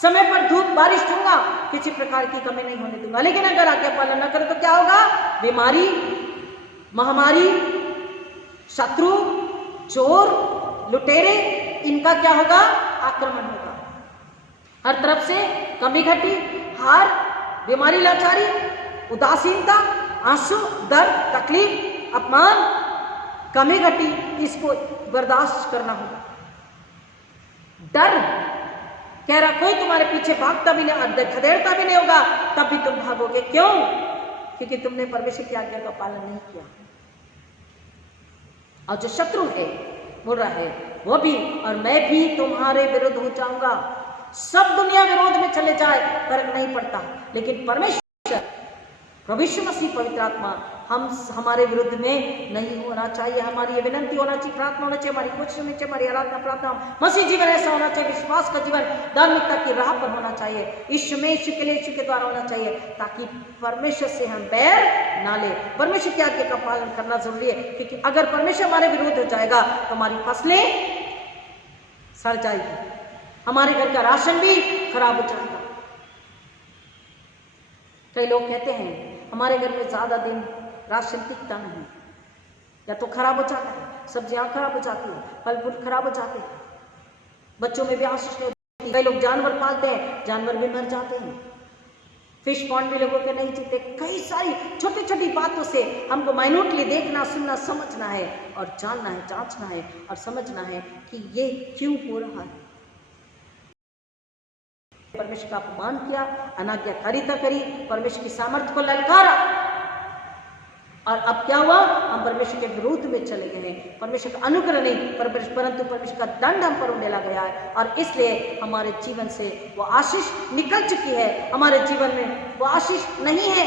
समय पर धूप बारिश दूंगा, किसी प्रकार की कमी नहीं होने दूंगा। लेकिन अगर आज्ञा पालन न करें तो क्या होगा? बीमारी, महामारी, शत्रु, चोर, लुटेरे, इनका क्या होगा? आक्रमण होगा। हर तरफ से कमी घटी, हार, बीमारी, लाचारी, उदासीनता, आंसू, दर्द, तकलीफ, अपमान, कमी घटी, इसको बर्दाश्त करना होगा। डर कह रहा कोई तुम्हारे पीछे भागता भी नहीं, खदेड़ता भी नहीं होगा, तब भी तुम भागोगे। क्यों? क्योंकि तुमने परमेश्वर की आज्ञा का पालन नहीं किया। और जो शत्रु है बोल रहा है वो भी और मैं भी तुम्हारे विरुद्ध हो जाऊंगा। सब दुनिया विरोध में चले जाए फर्क नहीं पड़ता, लेकिन परमेश्वर प्रभु यीशु मसीह पवित्र आत्मा हमारे विरुद्ध में नहीं होना चाहिए। हमारी ये विनंती होना चाहिए, प्रार्थना होना चाहिए, हमारी कोशिश होनी चाहिए, हमारी आराधना प्रार्थना, मसीह जीवन ऐसा होना चाहिए, विश्वास का जीवन धार्मिकता की राह पर होना चाहिए, यीशु में, यीशु के लिए, यीशु के द्वारा होना चाहिए, ताकि परमेश्वर से हम बैर ना ले। परमेश्वर की आज्ञा का पालन करना जरूरी है, क्योंकि अगर परमेश्वर हमारे विरुद्ध हो जाएगा तो हमारी फसलें सड़ जाएगी, हमारे घर का राशन भी खराब हो जाएगा। कई लोग कहते हैं हमारे घर में ज्यादा दिन राशन टिकता नहीं, या तो खराब हो जाता है, सब्जियां खराब हो जाती है, फल फूल खराब हो जाते हैं, बच्चों में भी आशीष नहीं होती। कई लोग जानवर पालते हैं, जानवर भी मर जाते हैं, फिश पॉन्ड भी लोगों के नहीं जीते। कई सारी छोटी छोटी बातों से हमको माइन्यूटली देखना, सुनना, समझना है और जानना है, जांचना है और समझना है कि ये क्यों हो रहा है। परमेश्वर का अपमान किया, अनाज्ञाकारिता करी, परमेश्वर की सामर्थ्य को ललकारा, और अब क्या हुआ? हम परमेश्वर के विरोध में चले गए हैं। परमेश्वर का अनुग्रह नहीं परंतु परमेश्वर का दंड हम पर उंडेला गया है, और इसलिए हमारे जीवन से वो आशीष निकल चुकी है, हमारे जीवन में वो आशीष नहीं है।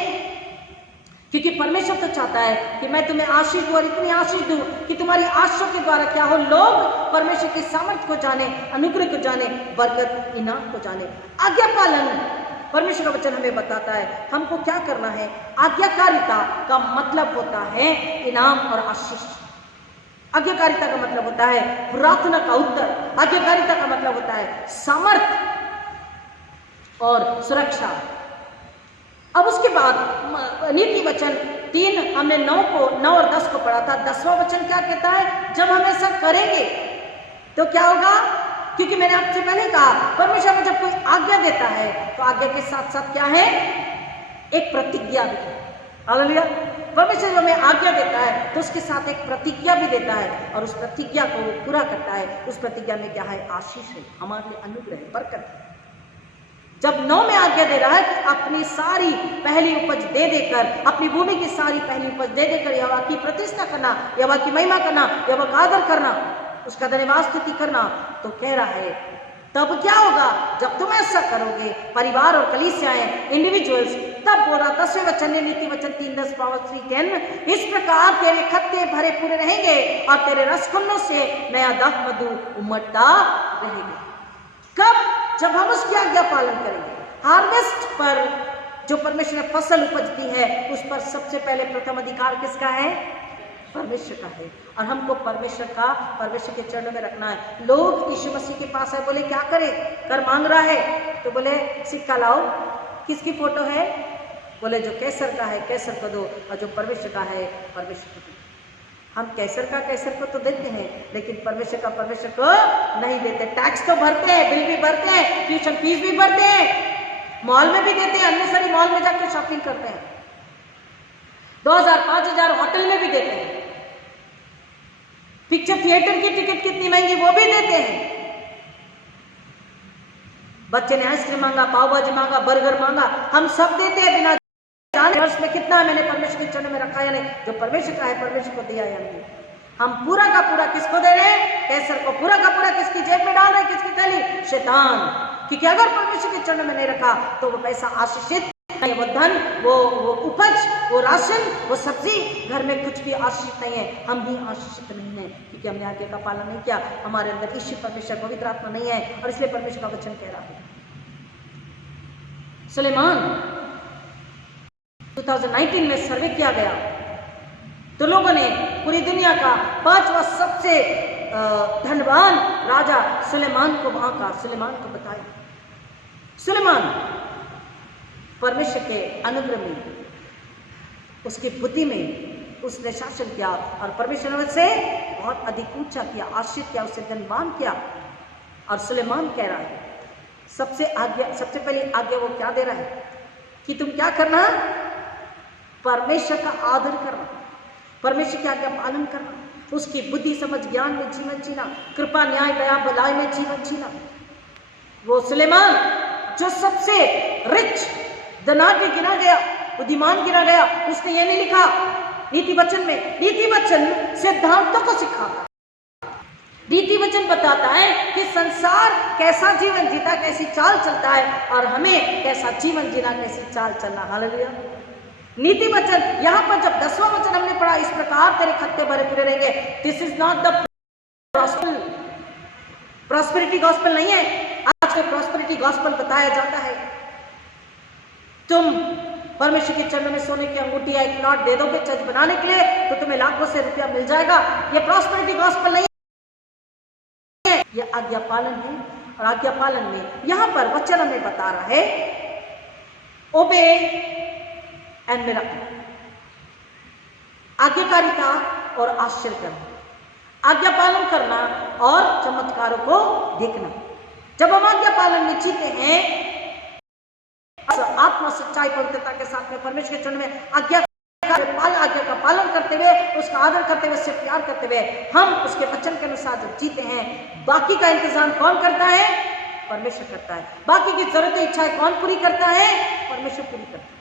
क्योंकि परमेश्वर तो चाहता है कि मैं तुम्हें आशीष दूं और इतनी आशीष दूं कि तुम्हारी आशीषों के द्वारा क्या हो, लोग परमेश्वर के सामर्थ्य को जाने, अनुग्रह को जाने, बरकत इनाम को जाने। आज्ञा पालन, परमेश्वर का वचन हमें बताता है हमको क्या करना है। आज्ञाकारिता का मतलब होता है इनाम और आशीष। आज्ञाकारिता का मतलब होता है प्रार्थना का उत्तर। आज्ञाकारिता का मतलब होता है सामर्थ्य और सुरक्षा। अब उसके बाद नीति वचन 3 हमने 9 और 10 को पढ़ा था। 10वां वचन क्या कहता है? जब हम ऐसा करेंगे तो क्या होगा? क्योंकि मैंने आपसे पहले कहा परमेश्वर को जब कोई आज्ञा देता है तो आज्ञा के साथ साथ क्या है? एक प्रतिज्ञा भी है। हालेलुया। परमेश्वर जब हमें आज्ञा देता है तो उसके साथ एक प्रतिज्ञा भी देता है, और उस प्रतिज्ञा को पूरा करता है। उस प्रतिज्ञा में क्या है? आशीष है, हमारे लिए अनुग्रह है, बरकत है। जब 9 में आज्ञा दे रहा है कि अपनी सारी पहली उपज दे देकर, अपनी भूमि की सारी पहली उपज दे देकर यहोवा की प्रतिष्ठा करना, यहोवा की महिमा करना, यहोवा का आदर करना, उसका धन्यवाद स्तुति करना, तो कह रहा है तब क्या होगा? जब तुम ऐसा करोगे, परिवार और कलीसियाएं, इंडिविजुअल्स, तब बोला 10वें वचन में, नीति वचन 3:10 Proverbs 3:10, इस प्रकार तेरे खत्ते भरे पूरे रहेंगे और तेरे रसकुल्लों से नया दाख मधु उमड़ता रहेगा। कब? जब हम उसकी आज्ञा पालन करेंगे। हार्वेस्ट पर जो परमेश्वर ने फसल उपजती है उस पर सबसे पहले प्रथम अधिकार किसका है? परमेश्वर का है। और हमको परमेश्वर के चरणों में रखना है। लोग यीशु मसीह के पास है, बोले क्या करे? कर मांग रहा है तो बोले सिक्का लाओ। किसकी फोटो है? बोले जो कैसर का है कैसर को दो, और जो परमेश्वर का है परमेश्वर को दो। हम कैसर को तो देते हैं, लेकिन परमेश्वर को नहीं देते। टैक्स तो भरते हैं, बिल भी भरते हैं, ट्यूशन फीस भी भरते हैं, मॉल में भी देते हैं, अन्य सारी मॉल में जाकर शॉपिंग करते हैं, 2000-5000 होटल में भी देते हैं, पिक्चर थिएटर की टिकट कितनी महंगी वो भी देते हैं। बच्चे ने आइसक्रीम मांगा, पाव भाजी मांगा, बर्गर मांगा, हम सब देते हैं बिना जाने। वर्ष में कितना मैंने परमेश्वर के चरणों में रखा है, नहीं जो परमेश्वर का है परमेश्वर को दिया है हमने। हम पूरा का पूरा किसको दे रहे हैं? कैसर को। पूरा का पूरा किसकी जेब में डाल रहे हैं? किसकी थैली? शैतान। क्योंकि अगर परमेश्वर के चरणों में नहीं रखा तो वो पैसा आशीषित नहीं, वो धन, वो उपज, वो राशन, वो सब्जी, घर में कुछ भी आशीषित नहीं है। हम भी आशीषित नहीं है क्योंकि हमने आज्ञा का पालन नहीं किया। हमारे अंदर ईश्वर परमेश्वर पवित्र आत्मा नहीं है, और इसलिए परमेश्वर का वचन कह रहा है। सुलेमान 2019 में सर्वे किया गया तो लोगों ने पूरी दुनिया का 5वां सबसे धनवान राजा सुलेमान को वहां का सुलेमान को बताया। सुलेमान परमेश्वर के अनुग्रह में, उसकी बुद्धि में उसने शासन किया, और परमेश्वर ने उसे बहुत अधिक ऊंचा किया, आशीष किया, उसे धनवान किया। और सुलेमान कह रहा है सबसे पहली आज्ञा वो क्या दे रहा है कि तुम क्या करना? परमेश्वर का आदर करना, परमेश्वर की आज्ञा पालन करना, उसकी बुद्धि समझ ज्ञान में जीवन जीना, कृपा न्याय दया भलाई में जीवन जीना। वो सुलेमान जो सबसे रिच धनाढ्य गिना गया, बुद्धिमान गिना गया, उसने ये नहीं लिखा नीति वचन में। नीति वचन सिद्धांतों को सिखाता, नीति वचन बताता है कि संसार कैसा जीवन जीता, कैसी चाल चलता है, और हमें कैसा जीवन जीना, कैसी चाल चलना। हालेलुया। नीति वचन यहां पर जब 10वां वचन हमने पढ़ा, इस प्रकार तेरे खत्ते भरे पूरे रहेंगे, this is not the gospel, prosperity gospel नहीं है। आज के प्रॉस्पेरिटी गॉस्पेल बताया जाता है तुम परमेश्वर के चरणों में सोने की अंगूठी या एक प्लॉट दे दोगे चर्च बनाने के लिए तो तुम्हें लाखों से रुपया मिल जाएगा। ये प्रॉस्पेरिटी गॉस्पेल नहीं है, ये आज्ञा पालन है। और आज्ञा पालन में यहां पर वचन हमें बता रहा है ओबे एंड मिरेकल, आज्ञाकारिता और आश्चर्य करना, आज्ञा पालन करना और चमत्कारों को देखना। जब हम आज्ञा पालन में जीते हैं, आत्मा सच्चाई पवित्रता के साथ में परमेश्वर के चरण में आज्ञा का पालन करते हुए, उसका आदर करते हुए, उससे प्यार करते हुए हम उसके वचन के अनुसार जब जीते हैं, बाकी का इंतजाम कौन करता है? परमेश्वर करता है। बाकी की जरूरतें इच्छाएं कौन पूरी करता है? परमेश्वर पूरी करता है।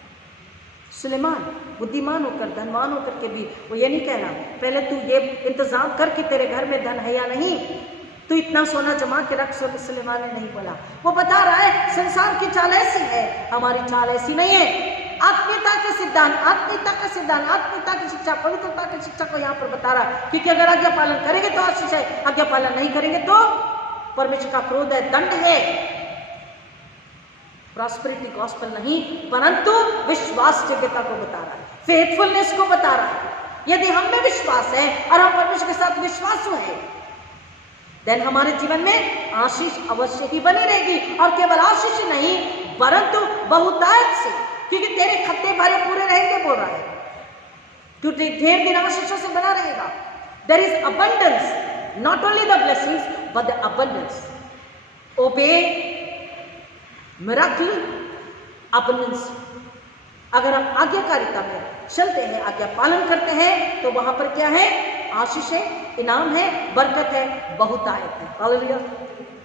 सुलेमान बुद्धिमान होकर, धनवान होकर के भी वो ये नहीं कह रहा पहले तू ये इंतजाम कर कि तेरे घर में धन है या नहीं, तू इतना सोना जमा के रख। सुलेमान ने नहीं बोला, वो बता रहा है संसार की चाल ऐसी है, हमारी चाल ऐसी नहीं है। आत्मीयता के सिद्धांत, आत्मीयता का सिद्धांत, आत्मीयता की शिक्षा, पवित्रता की शिक्षा को यहाँ पर बता रहा है। क्योंकि अगर आज्ञा पालन करेंगे तो आशीष है, आज्ञा पालन नहीं करेंगे तो परमेश्वर का क्रोध है, दंड है। प्रॉस्पेरिटी गॉस्पेल नहीं, परंतु विश्वास योग्यता को बता रहा है, फेथफुलनेस को बता रहा है। यदि हम में विश्वास है और हम परमेश्वर के साथ विश्वासु है, देन हमारे जीवन में आशीष अवश्य ही बनी रहेगी। और केवल आशीष ही नहीं, परंतु बहुतायत से, क्योंकि तेरे खत्ते भरे पूरे रहेंगे बोल रहा है, क्योंकि ढेर दिन आशीषों से बना रहेगा। There is abundance, not only the blessings but the abundance. Obey miracle abundance. अगर हम आज्ञाकारिता में चलते हैं, आज्ञा पालन करते हैं, तो वहां पर क्या है? आशीष है, इनाम है, बरकत है, बहुतायत है। Hallelujah.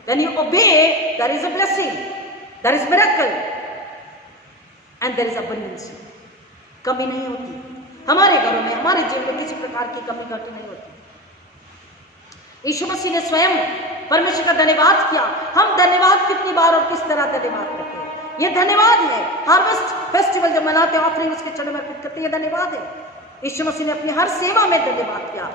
When you obey, there is a blessing, there is miracle and there is abundance. कमी नहीं होती हमारे घरों में, हमारे जीवन में किसी प्रकार की कमी घटी नहीं होती। यीशु मसीह ने स्वयं परमेश्वर का धन्यवाद किया। हम धन्यवाद कितनी बार और किस तरह धन्यवाद करते हैं? ये धन्यवाद है। हार्वेस्ट फेस्टिवल जो मनाते हैं, ऑफरिंग उसके चरणों में अर्पित करते हैं, ये धन्यवाद है। यीशु मसीह ने अपनी हर सेवा में धन्यवाद किया,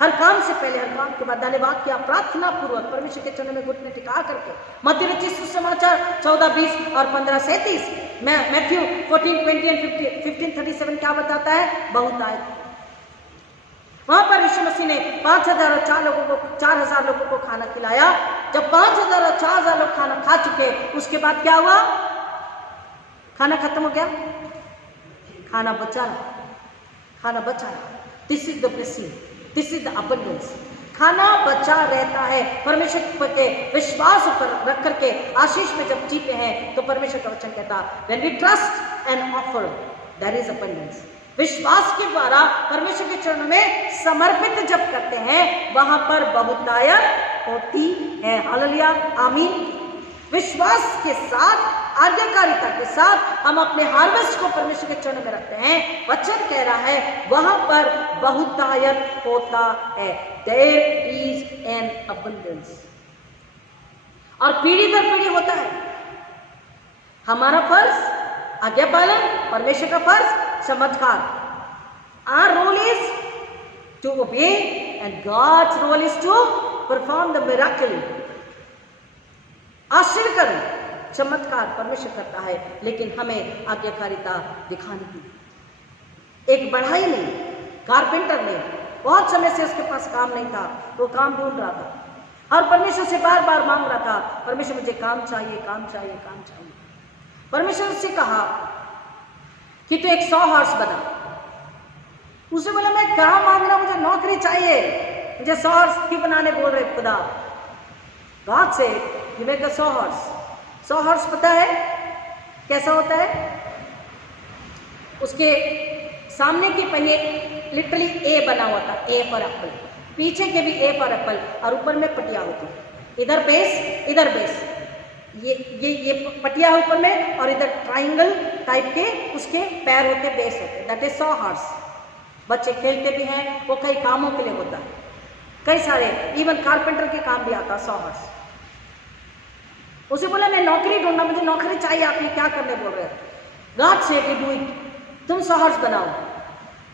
हर काम से पहले, हर काम के बाद धन्यवाद किया, प्रार्थना पूर्वक परमेश्वर के चरणों में घुटने टिका करके। मत्ती रचित सुसमाचार 14:20 और 15:37 में, मैथ्यू 14:20 और 15:37 क्या बताता है? बहुतायत। वहां पर यीशु मसीह ने 5,000 और 4,000 लोगों को खाना खिलाया। जब 5,000 और 4,000 लोग खाना खा चुके, उसके बाद क्या हुआ? खाना खत्म हो गया, खाना बचा रहा, खाना बचा रहा। This is the blessing, this is the abundance. खाना बचा रहता है। परमेश्वर के विश्वास पर रख करके आशीष में जब जीते हैं, तो परमेश्वर का वचन कहता है, when we trust and offer there is abundance. विश्वास के द्वारा परमेश्वर के चरणों में समर्पित जब करते हैं, वहां पर बहुतायत होती है। हालेलुया, आमीन। विश्वास के साथ, आज्ञाकारिता के साथ हम अपने हार्वेस्ट को परमेश्वर के चरणों में रखते हैं। वचन कह रहा है वहां पर बहुतायत होता है। There is an abundance. और पीढ़ी दर पीढ़ी होता है। हमारा फर्ज आज्ञा पालन, परमेश्वर का फर्ज चमत्कार। Our role is to obey and God's role is to perform the miracle. आश्चर्य कर्म, चमत्कार परमेश्वर करता है, लेकिन हमें आज्ञाकारिता दिखानी थी। एक बढ़ाई ने, कारपेंटर ने, बहुत समय से उसके पास काम नहीं था, वो काम ढूंढ रहा था और परमेश्वर से बार बार मांग रहा था, परमेश्वर मुझे काम चाहिए, काम चाहिए, काम चाहिए। परमेश्वर उससे कहा कि तू एक 100 हॉर्स बना। उसने बोला मैं कहाँ मांग रहा, मुझे नौकरी चाहिए, मुझे 100 हॉर्स क्यों बनाने बोल रहे खुदा? God से you make a 100 horse. 100 horse पता है कैसा होता है? उसके सामने के पहिए लिटरली ए बना हुआ था, ए फॉर एप्पल, पीछे के भी ए फॉर एप्पल, और ऊपर में पटिया होती, इधर बेस, इधर बेस। ये पटिया है ऊपर में, और इधर ट्राइंगल टाइप के उसके पैर होते, बेस होते। That is 100 horse. बच्चे खेलते भी हैं, वो कई कामों के लिए होता है, कई सारे, इवन कारपेंटर के काम भी आता है 100 हॉर्स। उसे बोला मैं नौकरी ढूंढना, मुझे नौकरी चाहिए, आप ये क्या करने बोल रहे हैं? God said do it, तुम 100 हॉर्स बनाओ।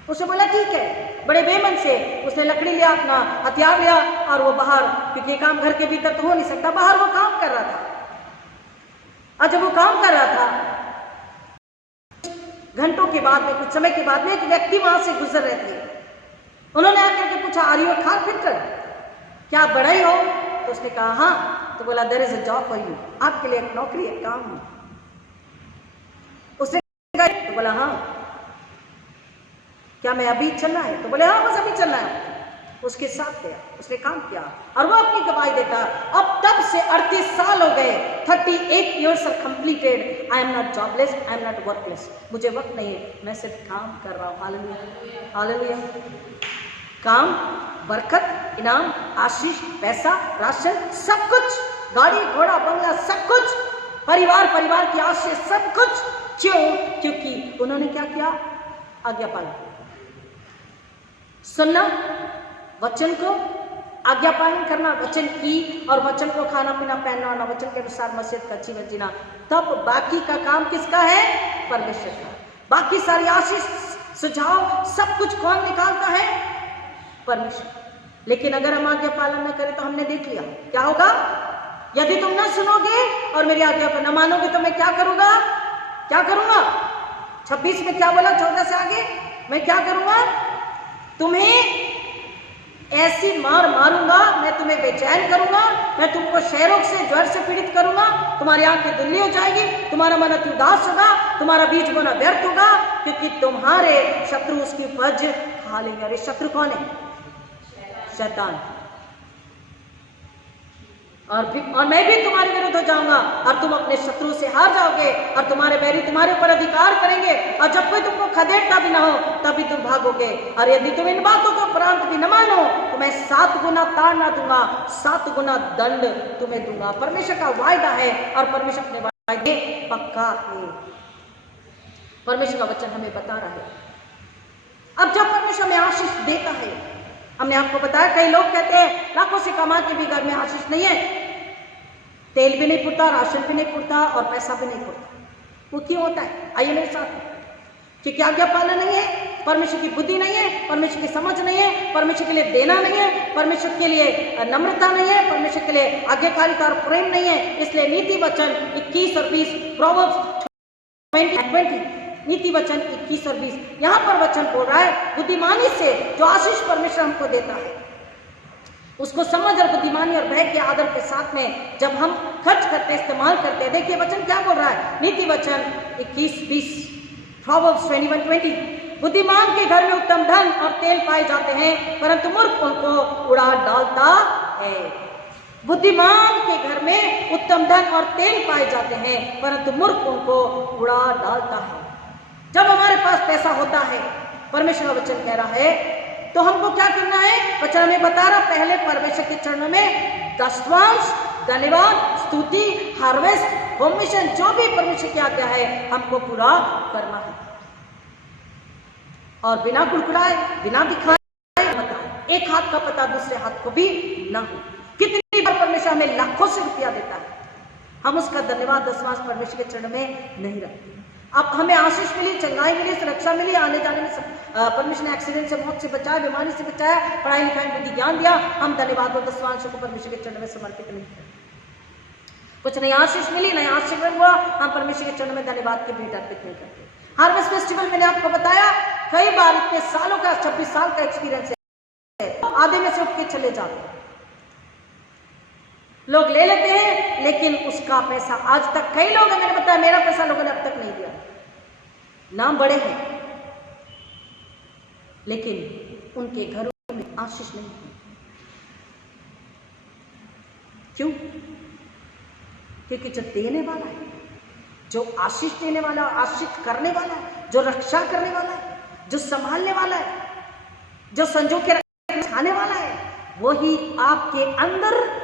उसे बोला ठीक है। बड़े बेमन से उसने लकड़ी लिया, अपना हथियार लिया, और वो बाहर, क्योंकि ये काम घर के भीतर तो हो नहीं सकता, बाहर वो काम कर रहा था। और जब वो काम कर रहा था, घंटों के बाद में, कुछ समय के बाद में, एक व्यक्ति वहां से गुजर रहे थे। उन्होंने आकर के पूछा आर यू अ कारपेंटर, क्या आप बड़ा ही हो? तो उसने कहा हाँ। तो बोला there is a job for you, आपके लिए एक नौकरी, एक काम है। उसने कहा, तो बोला हाँ। क्या मैं अभी चलना है? तो बोले हाँ बस अभी चलना है। उसके साथ गया, उसने काम किया, और वो अपनी गवाही देता। अब तब से 38 साल हो गए, 38 years are completed. I am not jobless, I am not workless. मुझे वक्त नहीं है, मैं सिर्फ काम कर रहा हूँ। Hallelujah, hallelujah. काम, बरकत, इनाम, आशीष, पैसा, राशन, सब कुछ गाड़ी घोड़ा बंगला सब कुछ, परिवार परिवार की आशीष सब कुछ। क्यों? क्योंकि उन्होंने क्या किया? आज्ञा पालन, सुनना वचन को, आज्ञा पालन करना वचन की, और वचन को खाना पीना पहनना और वचन के अनुसार मसीहत का जीवन जीना। तब बाकी का काम किसका है? परमेश्वर का। बाकी सारी आशीष सुझाव सब कुछ कौन निकालता है? परमेश्वर। लेकिन अगर हम आज्ञा पालन न करें तो हमने देख लिया क्या होगा। यदि तुम न सुनोगे और मेरी आज्ञा को न मानोगे तो मैं क्या करूंगा? क्या करूंगा? 26 में क्या बोला? 14 से आगे मैं क्या करूंगा? तुम्हें ऐसी मार मारूंगा, मैं तुम्हें बेचैन करूंगा, मैं तुमको क्षयरोग से, ज्वर से पीड़ित करूंगा, तुम्हारी आंखें धुंधली हो जाएगी, तुम्हारा मन अति उदास होगा, तुम्हारा बीज बोना व्यर्थ होगा, क्योंकि तुम्हारे शत्रु उसकी उपज खा लेंगे। अरे शत्रु कौन है? शैतान। और मैं भी तुम्हारे विरुद्ध हो जाऊंगा और तुम अपने शत्रु से हार जाओगे और तुम्हारे बैरी तुम्हारे ऊपर अधिकार करेंगे, और जब कोई तुमको खदेड़ता भी ना हो तभी तुम भागोगे। और यदि तुम इन बातों के उपरांत भी न मानो तो मैं 7 गुना ताड़ना दूंगा, 7 गुना दंड तुम्हें दूंगा। परमेश्वर का वायदा है और परमेश्वर अपने वायदे पक्का है। परमेश्वर का वचन हमें बता रहा है। अब जब परमेश्वर हमें आशीष देता है, हमने आपको बताया कई लोग कहते हैं लाखों से कमा के भी घर में आशीष नहीं है, तेल भी नहीं फुटता, राशन भी नहीं फुटता और पैसा भी नहीं फुटता। वो क्यों होता है? आइए मेरे साथ। क्योंकि आज्ञा पालन नहीं है, परमेश्वर की बुद्धि नहीं है, परमेश्वर की समझ नहीं है, परमेश्वर के लिए देना नहीं है, परमेश्वर के लिए नम्रता नहीं है, परमेश्वर के लिए आज्ञाकारिता और प्रेम नहीं है। इसलिए नीति वचन 21 और 20, प्रोवर्ब्स 20 नीति वचन 21 और 20, यहाँ पर वचन बोल रहा है बुद्धिमानी से जो आशीष परमेश्वर हमको देता है उसको समझ और बुद्धिमानी और भय के आदर के साथ में जब हम खर्च करते, इस्तेमाल करते हैं। देखिए वचन क्या बोल रहा है, नीति वचन 21-20, प्रोवर्ब्स 21-20, बुद्धिमान के घर में उत्तम धन और तेल पाए जाते हैं, परंतु मूर्ख उनको उड़ा डालता है। बुद्धिमान के घर में उत्तम धन और तेल पाए जाते हैं, परंतु मूर्ख उनको उड़ा डालता है। जब हमारे पास पैसा होता है, परमेश्वर का वचन कह रहा है, तो हमको क्या करना है? वचन हमें बता रहा, पहले परमेश्वर के चरणों में दशवांश, धन्यवाद, स्तुति, हार्वेस्ट, होम मिशन, जो भी परमेश्वर की आज्ञा है हमको पूरा करना है। और बिना कुड़कुड़ाए, बिना दिखाए बताए, एक हाथ का पता दूसरे हाथ को भी ना हो। कितनी बार परमेश्वर हमें लाखों से रुपया देता है, हम उसका धन्यवाद दशवांश परमेश्वर के चरण में नहीं रखते। अब हमें आशीष मिली, चंगाई मिली, सुरक्षा मिली, आने जाने में परमेश्वर ने एक्सीडेंट से, मौत से बचाया, बीमारी से बचाया, पढ़ाई लिखाई में बुद्धि ज्ञान दिया, हम धन्यवाद और दशवांशों को परमेश्वर के चरण में समर्पित नहीं करते। कुछ नई आशीष मिली, नया आशीर्वाद हुआ, हम परमेश्वर के चरण में धन्यवाद की भेंट अर्पित नहीं करते। हार्वेस्ट फेस्टिवल मैंने आपको बताया कई बार, इतने सालों का, 26 साल का एक्सपीरियंस है, आधे में से उठ के चले जाते हैं। लोग ले लेते हैं लेकिन उसका पैसा आज तक, कई लोग हैं, मैंने बताया मेरा पैसा लोगों ने अब तक नहीं दिया। नाम बड़े हैं लेकिन उनके घरों में आशीष नहीं है। क्यों? क्योंकि जो देने वाला है, जो आशीष देने वाला, आशीष करने वाला है, जो रक्षा करने वाला है, जो संभालने वाला है, जो संजो के रखने वाला है, वही आपके अंदर,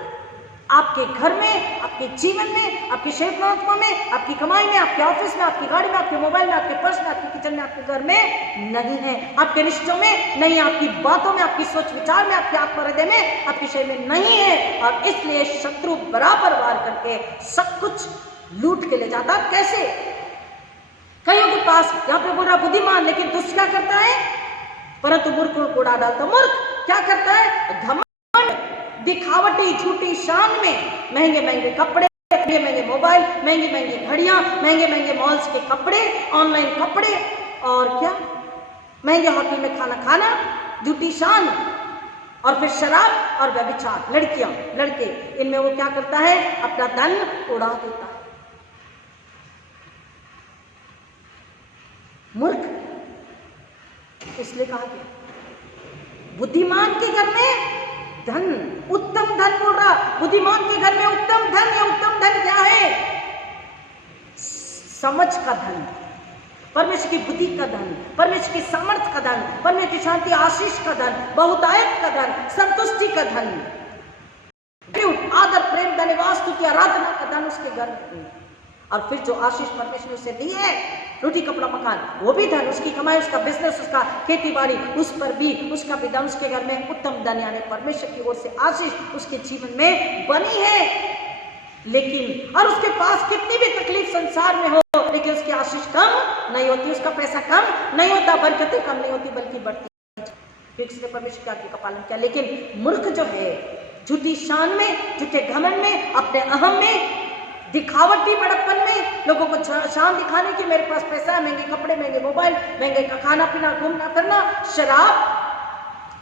आपके घर में, आपके जीवन में, आपके शरीर आत्मा में, आपकी कमाई में, आपके ऑफिस में, आपकी गाड़ी में, आपके मोबाइल में, आपके पर्स में, आपके किचन में, आपके घर में नहीं है, आपके रिश्तों में नहीं है, आपकी बातों में, आपकी सोच विचार में, आपके आत्मा हृदय में, आपके शरीर में नहीं है। और इसलिए शत्रु बराबर वार करके सब कुछ लूट के ले जाता। कैसे? कईयों के पास यहाँ पे बोल रहा बुद्धिमान, लेकिन दुष्ट क्या करता है? परंतु मूर्ख को उड़ा डालता। मूर्ख क्या करता है? घमंड, दिखावटी, झूठी शान में महंगे महंगे कपड़े, महंगे महंगे मोबाइल, महंगी महंगी घड़ियां, महंगे महंगे मॉल्स के कपड़े, ऑनलाइन कपड़े, और क्या महंगे होटल में खाना खाना, झूठी शान, और फिर शराब और व्यभिचार, लड़कियां, लड़के, इनमें वो क्या करता है? अपना धन उड़ा देता है। मूर्ख इसलिए कहा गया बुद्धिमान के घर में धन, उत्तम धन बोल रहा, बुद्धिमान के घर में उत्तम धन। या उत्तम धन क्या है? समझ का धन, परमेश्वर की बुद्धि का धन, परमेश्वर की सामर्थ्य का धन, परमेश्वर की शांति आशीष का धन, बहुतायत का धन, संतुष्टि का धन, आदर, प्रेम, धन्यवाद, स्तुति की आराधना का धन उसके घर में हुई। और फिर जो आशीष परमेश्वर ने उसे दी है, रोटी कपड़ा मकान, वो भी धन, उसकी कमाई, उसका बिजनेस, उसका खेती बाड़ी, उस पर भी उसका भी धन, उसके घर में उत्तम धन, यानी परमेश्वर की ओर से आशीष उसके जीवन में बनी है। लेकिन और उसके पास कितनी भी तकलीफ संसार में हो, लेकिन उसकी आशीष कम नहीं होती, उसका पैसा कम नहीं होता, बरकतें कम नहीं होती बल्कि बढ़ती, क्योंकि उसने परमेश्वर की आज्ञा का पालन किया। लेकिन मूर्ख जो है, झूठी शान में, झूठे घमंड में, अपने अहम में, दिखावटी बड़प्पन में, लोगों को शान दिखाने की, मेरे पास पैसा है, महंगे कपड़े, महंगे मोबाइल, महंगे का खाना पीना, घूमना फिरना, शराब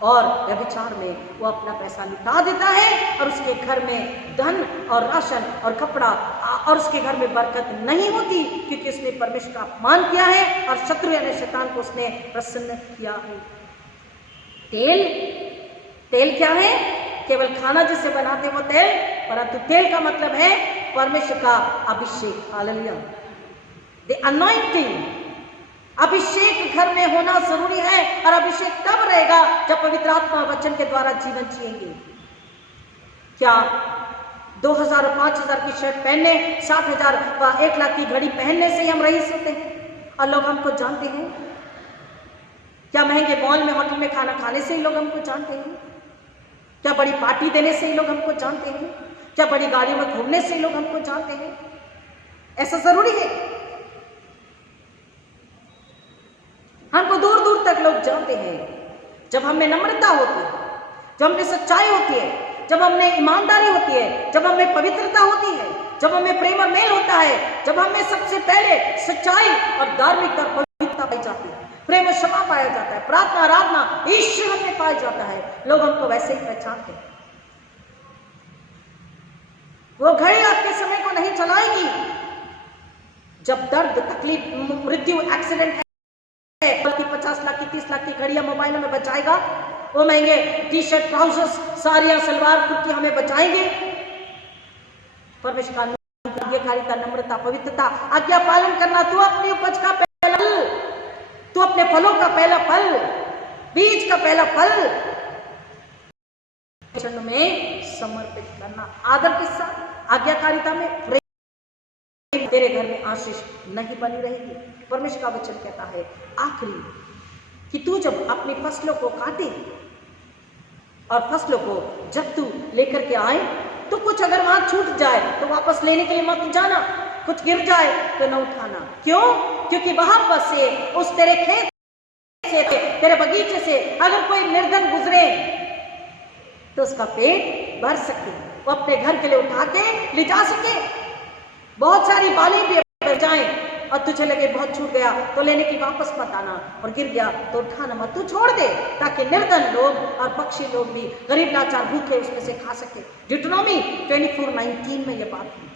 और व्यभिचार में वो अपना पैसा लुटा देता है और उसके घर में धन और राशन और कपड़ा और उसके घर में बरकत नहीं होती, क्योंकि उसने परमेश्वर का अपमान किया है और शत्रु यानी शैतान को उसने प्रसन्न किया है। तेल, तेल क्या है? केवल खाना जिसे बनाते वो तेल, परंतु तेल का मतलब है परमेश्वर का अभिषेक। हालेलुया। द अनॉइंटिंग, अभिषेक घर में होना जरूरी है। और अभिषेक तब रहेगा जब पवित्र आत्मा वचन के द्वारा जीवन जिएंगे। क्या 2000 और 5000 की शर्ट पहनने, 60,000 व 1 लाख की घड़ी पहनने से ही हम रईस होते हैं और लोग हमको जानते हैं? क्या महंगे मॉल में, होटल में खाना खाने से ही लोग हमको जानते हैं? क्या बड़ी पार्टी देने से ही लोग हमको जानते हैं? क्या बड़ी गाड़ियों में घूमने से ही लोग हमको जानते हैं? ऐसा जरूरी है? हमको दूर दूर तक लोग जानते हैं जब हमें नम्रता होती है, जब हमें सच्चाई होती है, जब हमें ईमानदारी होती है, जब हमें पवित्रता होती है, जब हमें प्रेम और मेल होता है, जब हमें सबसे पहले सच्चाई और धार्मिकता और पवित्रता पाई जाती है, प्रेम और क्षमा पाया जाता है, प्रार्थना आराधना ईश्वर हमें पाया जाता है, लोग हमको वैसे ही पहचानते हैं। वो घड़ी आपके समय को नहीं चलाएगी जब दर्द, तकलीफ, मृत्यु, एक्सीडेंट है, बल्कि 50 लाख की, 30 लाख की घड़ियां मोबाइलों में बचाएगा। वो महंगे टी शर्ट, ट्राउजर्स, साड़ियां, सलवार, कुर्ती हमें बचाएंगे। परमेश्वर का आज्ञाकारिता, नम्रता, पवित्रता, आज्ञा पालन करना, तू अपनी उपज का पहला फल, तू अपने फलों का पहला फल, बीज का पहला फल में समर्पित करना, आदर के साथ आज्ञाकारिता में, तेरे घर में आशीष नहीं बनी रहेगी। परमेश्वर का वचन कहता है आखिरी कि तू जब अपनी फसलों को काटे और फसलों को जब तू लेकर के आए तो कुछ अगर वहां छूट जाए तो वापस लेने के लिए मत जाना, कुछ गिर जाए तो न उठाना। क्यों? क्योंकि वहां पर से उस तेरे खेत से, तेरे बगीचे से अगर कोई निर्धन गुजरे तो उसका पेट भर सके, वो अपने घर के लिए उठा के ले जा सके। बहुत सारी बालें भी बच जाएं और तुझे लगे बहुत छूट गया तो लेने की वापस मत आना, और गिर गया तो उठाना मत, तू छोड़ दे, ताकि निर्धन लोग और पक्षी लोग भी, गरीब लाचार भूखे उसमें से खा सके। डियूटेरोनोमी 24:19 में ये बात है।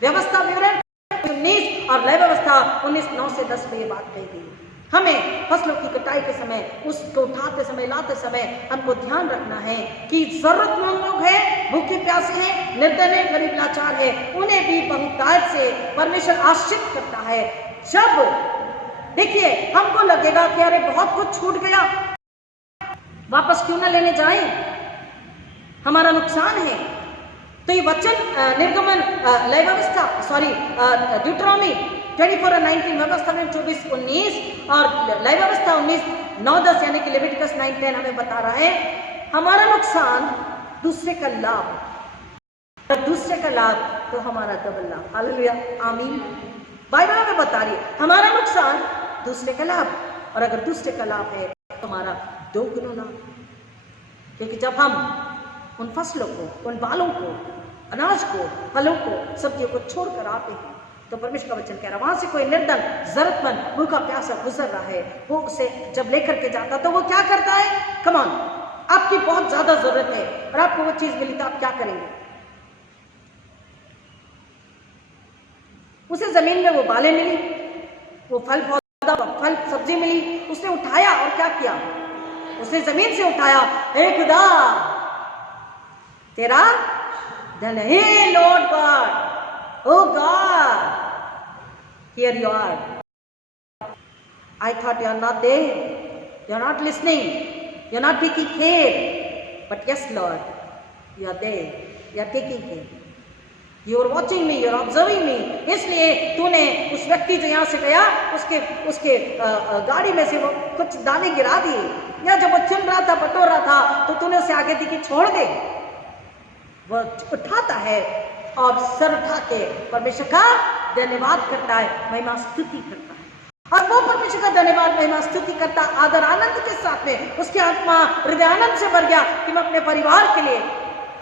व्यवस्था विवरण 19 और लय व्यवस्था 19:9 से 10 में ये बात कही गई। हमें फसलों की कटाई के समय, उसको उठाते समय, लाते समय हमको ध्यान रखना है कि जरूरतमंद लोग हैं, भूखे प्यासे हैं, निर्धन है, गरीब लाचार है, उन्हें भी बहुतायत से परमेश्वर आश्रित करता है। जब देखिए हमको लगेगा कि अरे बहुत कुछ छूट गया, वापस क्यों ना लेने जाए, हमारा नुकसान है, तो ये वचन निर्गमन, लय व्यवस्था, ड्यूटेरोनोमी 24 और 19, व्यवस्था में 24:19 और लय व्यवस्था 19:9-10 यानी कि लेविटिकस 9:10 हमें बता रहा है हमारा नुकसान दूसरे का लाभ, दूसरे का लाभ तो हमारा डबल लाभ। हालेलुया, आमीन। बाइबल हमें बता रही है हमारा नुकसान दूसरे का लाभ, और अगर दूसरे का लाभ है तो हमारा दोगुना लाभ। क्योंकि जब हम उन फसलों को, उन बालों को, अनाज को, फलों को, सब्जियों को छोड़कर आते हैं तो परमेश्वर का वचन कह रहा है वहां से कोई निर्धन, जरूरतमंद, भूखा प्यासा गुजर रहा है, वो उसे जब लेकर के जाता तो वो क्या करता है? कम ऑन, आपकी बहुत ज्यादा जरूरत है और आपको वो चीज मिली तो आप क्या करेंगे? उसे जमीन में वो बालें मिली, वो फल पौधा, फल सब्जी मिली, उसने उठाया और क्या किया? उसने जमीन से उठाया, हे खुदा तेरा धन है, Lord God, oh God, here you are. I thought you are not there, you are not listening, you are not taking care, but yes Lord, you are there, you are taking care. You're watching me, you're observing me, इसलिए तूने उस व्यक्ति जो यहाँ से गया उसके गाड़ी में से वो कुछ दाने गिरा दिए, या जब वो चुन रहा था, बटोर रहा था, तो तूने उसे आगे दी कि छोड़ दे। वो उठाता है और सर उठा के परमेश्वर का धन्यवाद करता है, महिमा स्तुति करता है। और वो परमेश्वर का धन्यवाद महिमा स्तुति करता आदर आनंद के साथ में, उसकी आत्मा हृदय आनंद से भर गया कि मैं अपने परिवार के लिए,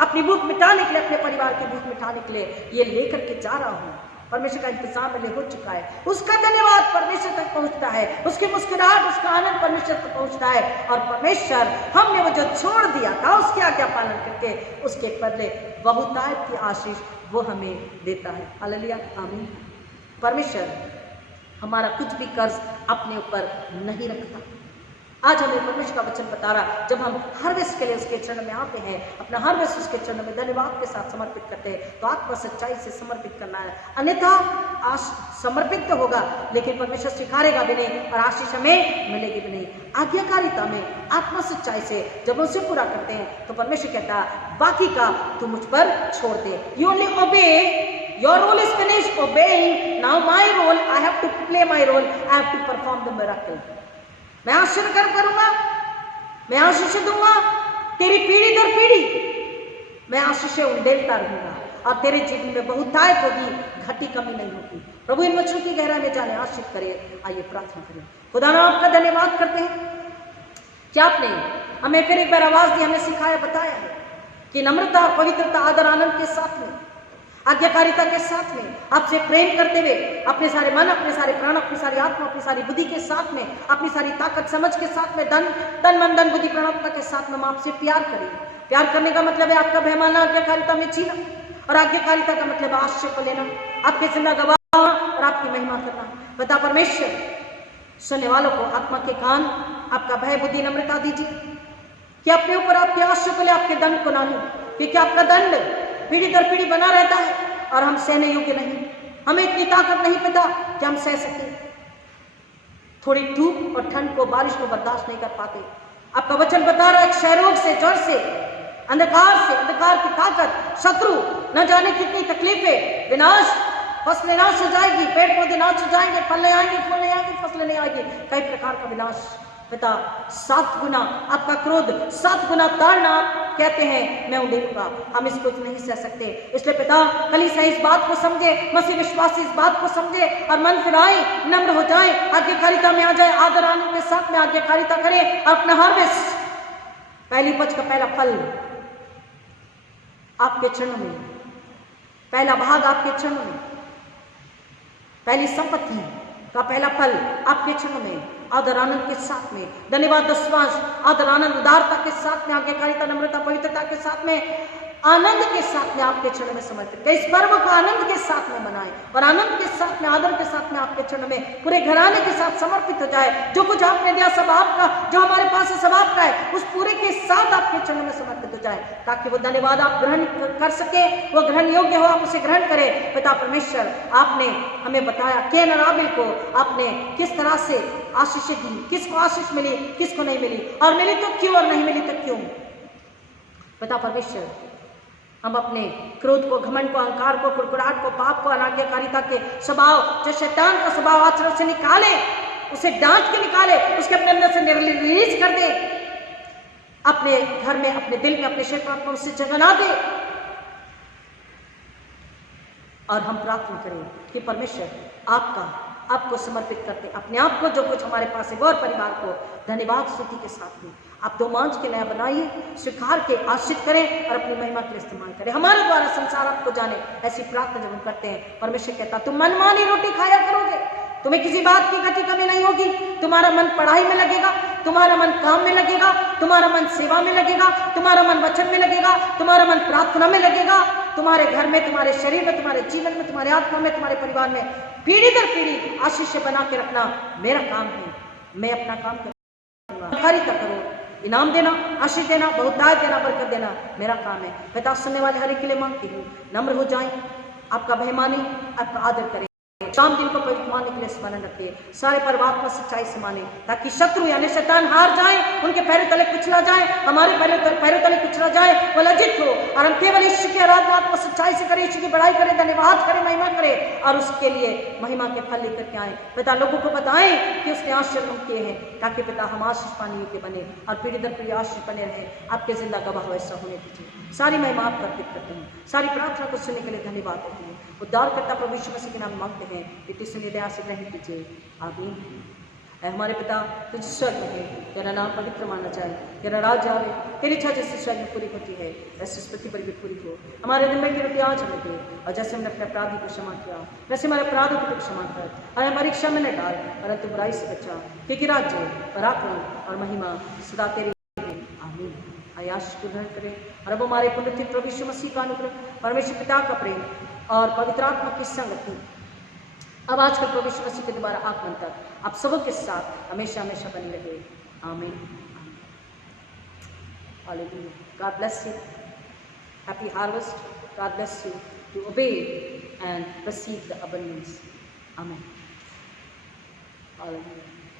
अपनी भूख मिटाने के लिए, अपने परिवार की भूख मिटाने के लिए ये लेकर के जा रहा हूँ। परमेश्वर का इंतजाम मेरे हो चुका है। उसका धन्यवाद परमेश्वर तक पहुंचता है, उसकी मुस्कुराहट, उसका आनंद परमेश्वर तक पहुंचता है। और परमेश्वर हमने वो जो छोड़ दिया था उसकी आज्ञा पालन करके उसके बदले बहुतायत की आशीष वो हमें देता है। हालेलुया, आमीन। परमेश्वर हमारा कुछ भी कर्ज अपने ऊपर नहीं रखता। आज हमें परमेश्वर का वचन बता रहा, जब हम हार्वेस्ट के लिए उसके चरण में आते हैं, अपना हार्वेस्ट उसके चरण में धन्यवाद के साथ समर्पित करते हैं, तो आत्मा सच्चाई से समर्पित करना है, अन्यथा समर्पित तो होगा लेकिन परमेश्वर स्वीकारेगा भी नहीं और आशीष हमें मिलेगी भी नहीं। आज्ञाकारिता में आत्मा सच्चाई से जब उसे पूरा करते हैं तो परमेश्वर कहता है बाकी का तू मुझ पर छोड़ दे। You only obey, your role is finished, obeying, now my role, I have to play my role, I have to perform the miracle. मैं आशीर्वाद करूंगा, मैं आशीष दूंगा, तेरी पीढ़ी दर पीढ़ी मैं आशीष उंडेलता रहूंगा और तेरे जीवन में बहुतायत होगी, घटी कमी नहीं होगी। प्रभु इन वचनों की गहराई में जाने आशीष करे। आइए प्रार्थना करें। खुदा नाम आपका धन्यवाद करते हैं कि आपने हमें फिर एक बार आवाज दी, हमें सिखाया, बताया है कि नम्रता और पवित्रता, आदर आनंद के साथ में, आज्ञाकारिता के साथ में, आपसे प्रेम करते हुए, अपने सारे मन, अपने सारे प्राण, अपनी सारी आत्मा, अपनी सारी बुद्धि के साथ में, अपनी सारी ताकत समझ के साथ में, तन मन धन बुद्धि प्राणात्मा के साथ में हम आपसे प्यार करें। प्यार करने का मतलब है आपका भय मानना, आज्ञाकारिता में जीना, और आज्ञाकारिता का मतलब आश्चर्य को लेना, आपके जिंदा गवाह और आपकी महिमा करना। बता परमेश्वर सुनने वालों को आत्मा के कान, आपका भय बुद्धि नम्रता दीजिए कि अपने ऊपर आपके आश्चर्य को ले, आपके दंड को ना ले, क्योंकि आपका दंड पीढ़ी दर पीढ़ी बना रहता है और हम सहने योग्य नहीं। हमें इतनी ताकत नहीं पता कि हम सह सके। थोड़ी धूप और ठंड को, बारिश को बर्दाश्त नहीं कर पाते। आपका वचन बता रहा है क्षय रोग से, ज्वर से, अंधकार की ताकत, शत्रु, न जाने कितनी तकलीफें, विनाश, फसलें नाश हो जाएगी, पेड़ पौधे नाश हो जाएंगे, फल नहीं आएंगे, फूल नहीं आएंगे, फसलें नहीं आएगी, कई प्रकार का विनाश। पिता 7 गुना आपका क्रोध, 7 गुना ताड़ना आप कहते हैं मैं उड़ेलूंगा। हम इसको नहीं सह सकते, इसलिए पिता कलीसिया इस बात को समझे, मसीह विश्वासी इस बात को समझे और मन फिराए, नम्र हो जाए, आज्ञाकारिता में आ जाए, आदर आनंद के साथ में आज्ञाकारिता करें और अपना हार्वेस्ट, पहली उपज का पहला फल आपके चरणों में, पहला भाग आपके चरणों में, पहली संपत्ति का पहला फल आपके चरणों में, आदर आनंद के साथ में, धन्यवाद, विश्वास, आदर आनंद, उदारता के साथ में, आज्ञाकारिता, नम्रता, पवित्रता के साथ में, आनंद के साथ में आपके चरण में समर्पित करें। इस पर्व को आनंद के साथ में मनाएं और आनंद के साथ में, आदर के साथ में आपके चरण में पूरे घराने के साथ समर्पित हो जाए। जो कुछ आपने दिया सब आपका, जो हमारे पास है सब आपका है, उस पूरे के साथ आपके चरण में समर्पित हो जाए, ताकि वो धन्यवाद आप ग्रहण कर सके, वो ग्रहण योग्य हो, आप उसे ग्रहण करें। पिता परमेश्वर, आपने हमें बताया कैन और आबिल को आपने किस तरह से आशीष दी, किसको आशीष मिली, किसको नहीं मिली, और मिली तो क्यों और नहीं मिली तो क्यों। पिता परमेश्वर, हम अपने क्रोध को, घमंड को, अहंकार को, कुड़कुड़ाहट को, पाप को, अनाज्ञाकारिता के स्वभाव, जो शैतान का स्वभाव आचरण से निकाले, उसे डांट के निकाले, उसके अपने अंदर से रिलीज कर दे, अपने घर में, अपने दिल में, अपने शरीर में उससे जगना दे। और हम प्रार्थना करें कि परमेश्वर आपको समर्पित करते अपने आप को, जो कुछ हमारे पास है, और परिवार को धन्यवाद स्तुति के साथ में आप दो मांझ के नया बनाइए, स्वीकार के आश्रित करें और अपनी महिमा के लिए इस्तेमाल करें। हमारे द्वारा संसार आपको जाने, ऐसी प्रार्थना जब हम करते हैं, परमेश्वर कहता तुम मनमानी रोटी खाया करोगे, तुम्हें किसी बात की घटी कमी नहीं होगी, तुम्हारा मन पढ़ाई में लगेगा, तुम्हारा मन काम में लगेगा, तुम्हारा मन सेवा में लगेगा, तुम्हारा मन वचन में लगेगा, तुम्हारा मन प्रार्थना में लगेगा, तुम्हारे घर में, तुम्हारे शरीर में, तुम्हारे जीवन में, तुम्हारे आत्मा में, तुम्हारे परिवार में पीढ़ी दर पीढ़ी आशीष बना के रखना मेरा काम है। मैं अपना काम करूंगा, आज्ञाकारिता करो, इनाम देना, आशीष देना, बहुतायत देना, बरकत देना मेरा काम है। पिता सुनने वाले हर एक के लिए मांगती हूँ, नम्र हो जाएं, आपका भय माने, आपका आदर करें, शाम दिन को पवित्र मानने के लिए स्मरण रखे, सारे परमात्मा सच्चाई से माने, ताकि शत्रु यानी शैतान हार जाए, उनके पैरों तले कुचला जाए, हमारे पैरों तले कुचला जाए, वो लज्जित हो और हम केवल ईश्वर की आराधना आत्मा सच्चाई से करें, ईश्वर की बड़ाई करें, धन्यवाद करें, महिमा करें और उसके लिए महिमा के फल लेकर के आए। पिता लोगों को बताएं कि उसने आशीर्वाद किए हैं, ताकि पिता हम आशीष पाने योग्य बने और पीढ़ी दर पीढ़ी आशीष बने रहे। आपके जिंदा गवाह ऐसा होने दीजिए। सारी महिमा आप अर्पित करते हैं, सारी प्रार्थना को सुनने के लिए धन्यवाद देते हैं। उद्धारकर्ता प्रभु यीशु मसीह के नाम मांगते हैं, इतनी सुनी दया से ग्रहण कीजिए, आमीन। ऐ हमारे पिता तुझ स्वर्ग में है, तेरा नाम पवित्र माना जाए, तेरा राज्य आवे, तेरी इच्छा जैसे स्वर्ग में पूरी होती है वैसे इस पृथ्वी पर भी पूरी हो। हमारे दिन में की रोटी आज हमें दे, और जैसे हमने अपने अपराधी को क्षमा किया वैसे हमारे अपराधों को क्षमा कर, और हमारी इच्छा में न डाल परंतु बुराई से बचा, क्योंकि राज्य पराक्रम और महिमा सदा तेरी, आमीन। आयाश को ग्रहण करें। और अब हमारे पुण्य प्रभु यीशु मसीह का अनुग्रह, परमेश्वर पिता का प्रेम और पवित्र आत्मा की संगति अब आजकल प्रभु यीशु मसीह के द्वारा आगमन तक आप सबों के साथ हमेशा हमेशा बनी रहे, आमीन। Hallelujah. God bless you. Happy harvest. God bless you to obey and receive the abundance. Amen. Hallelujah.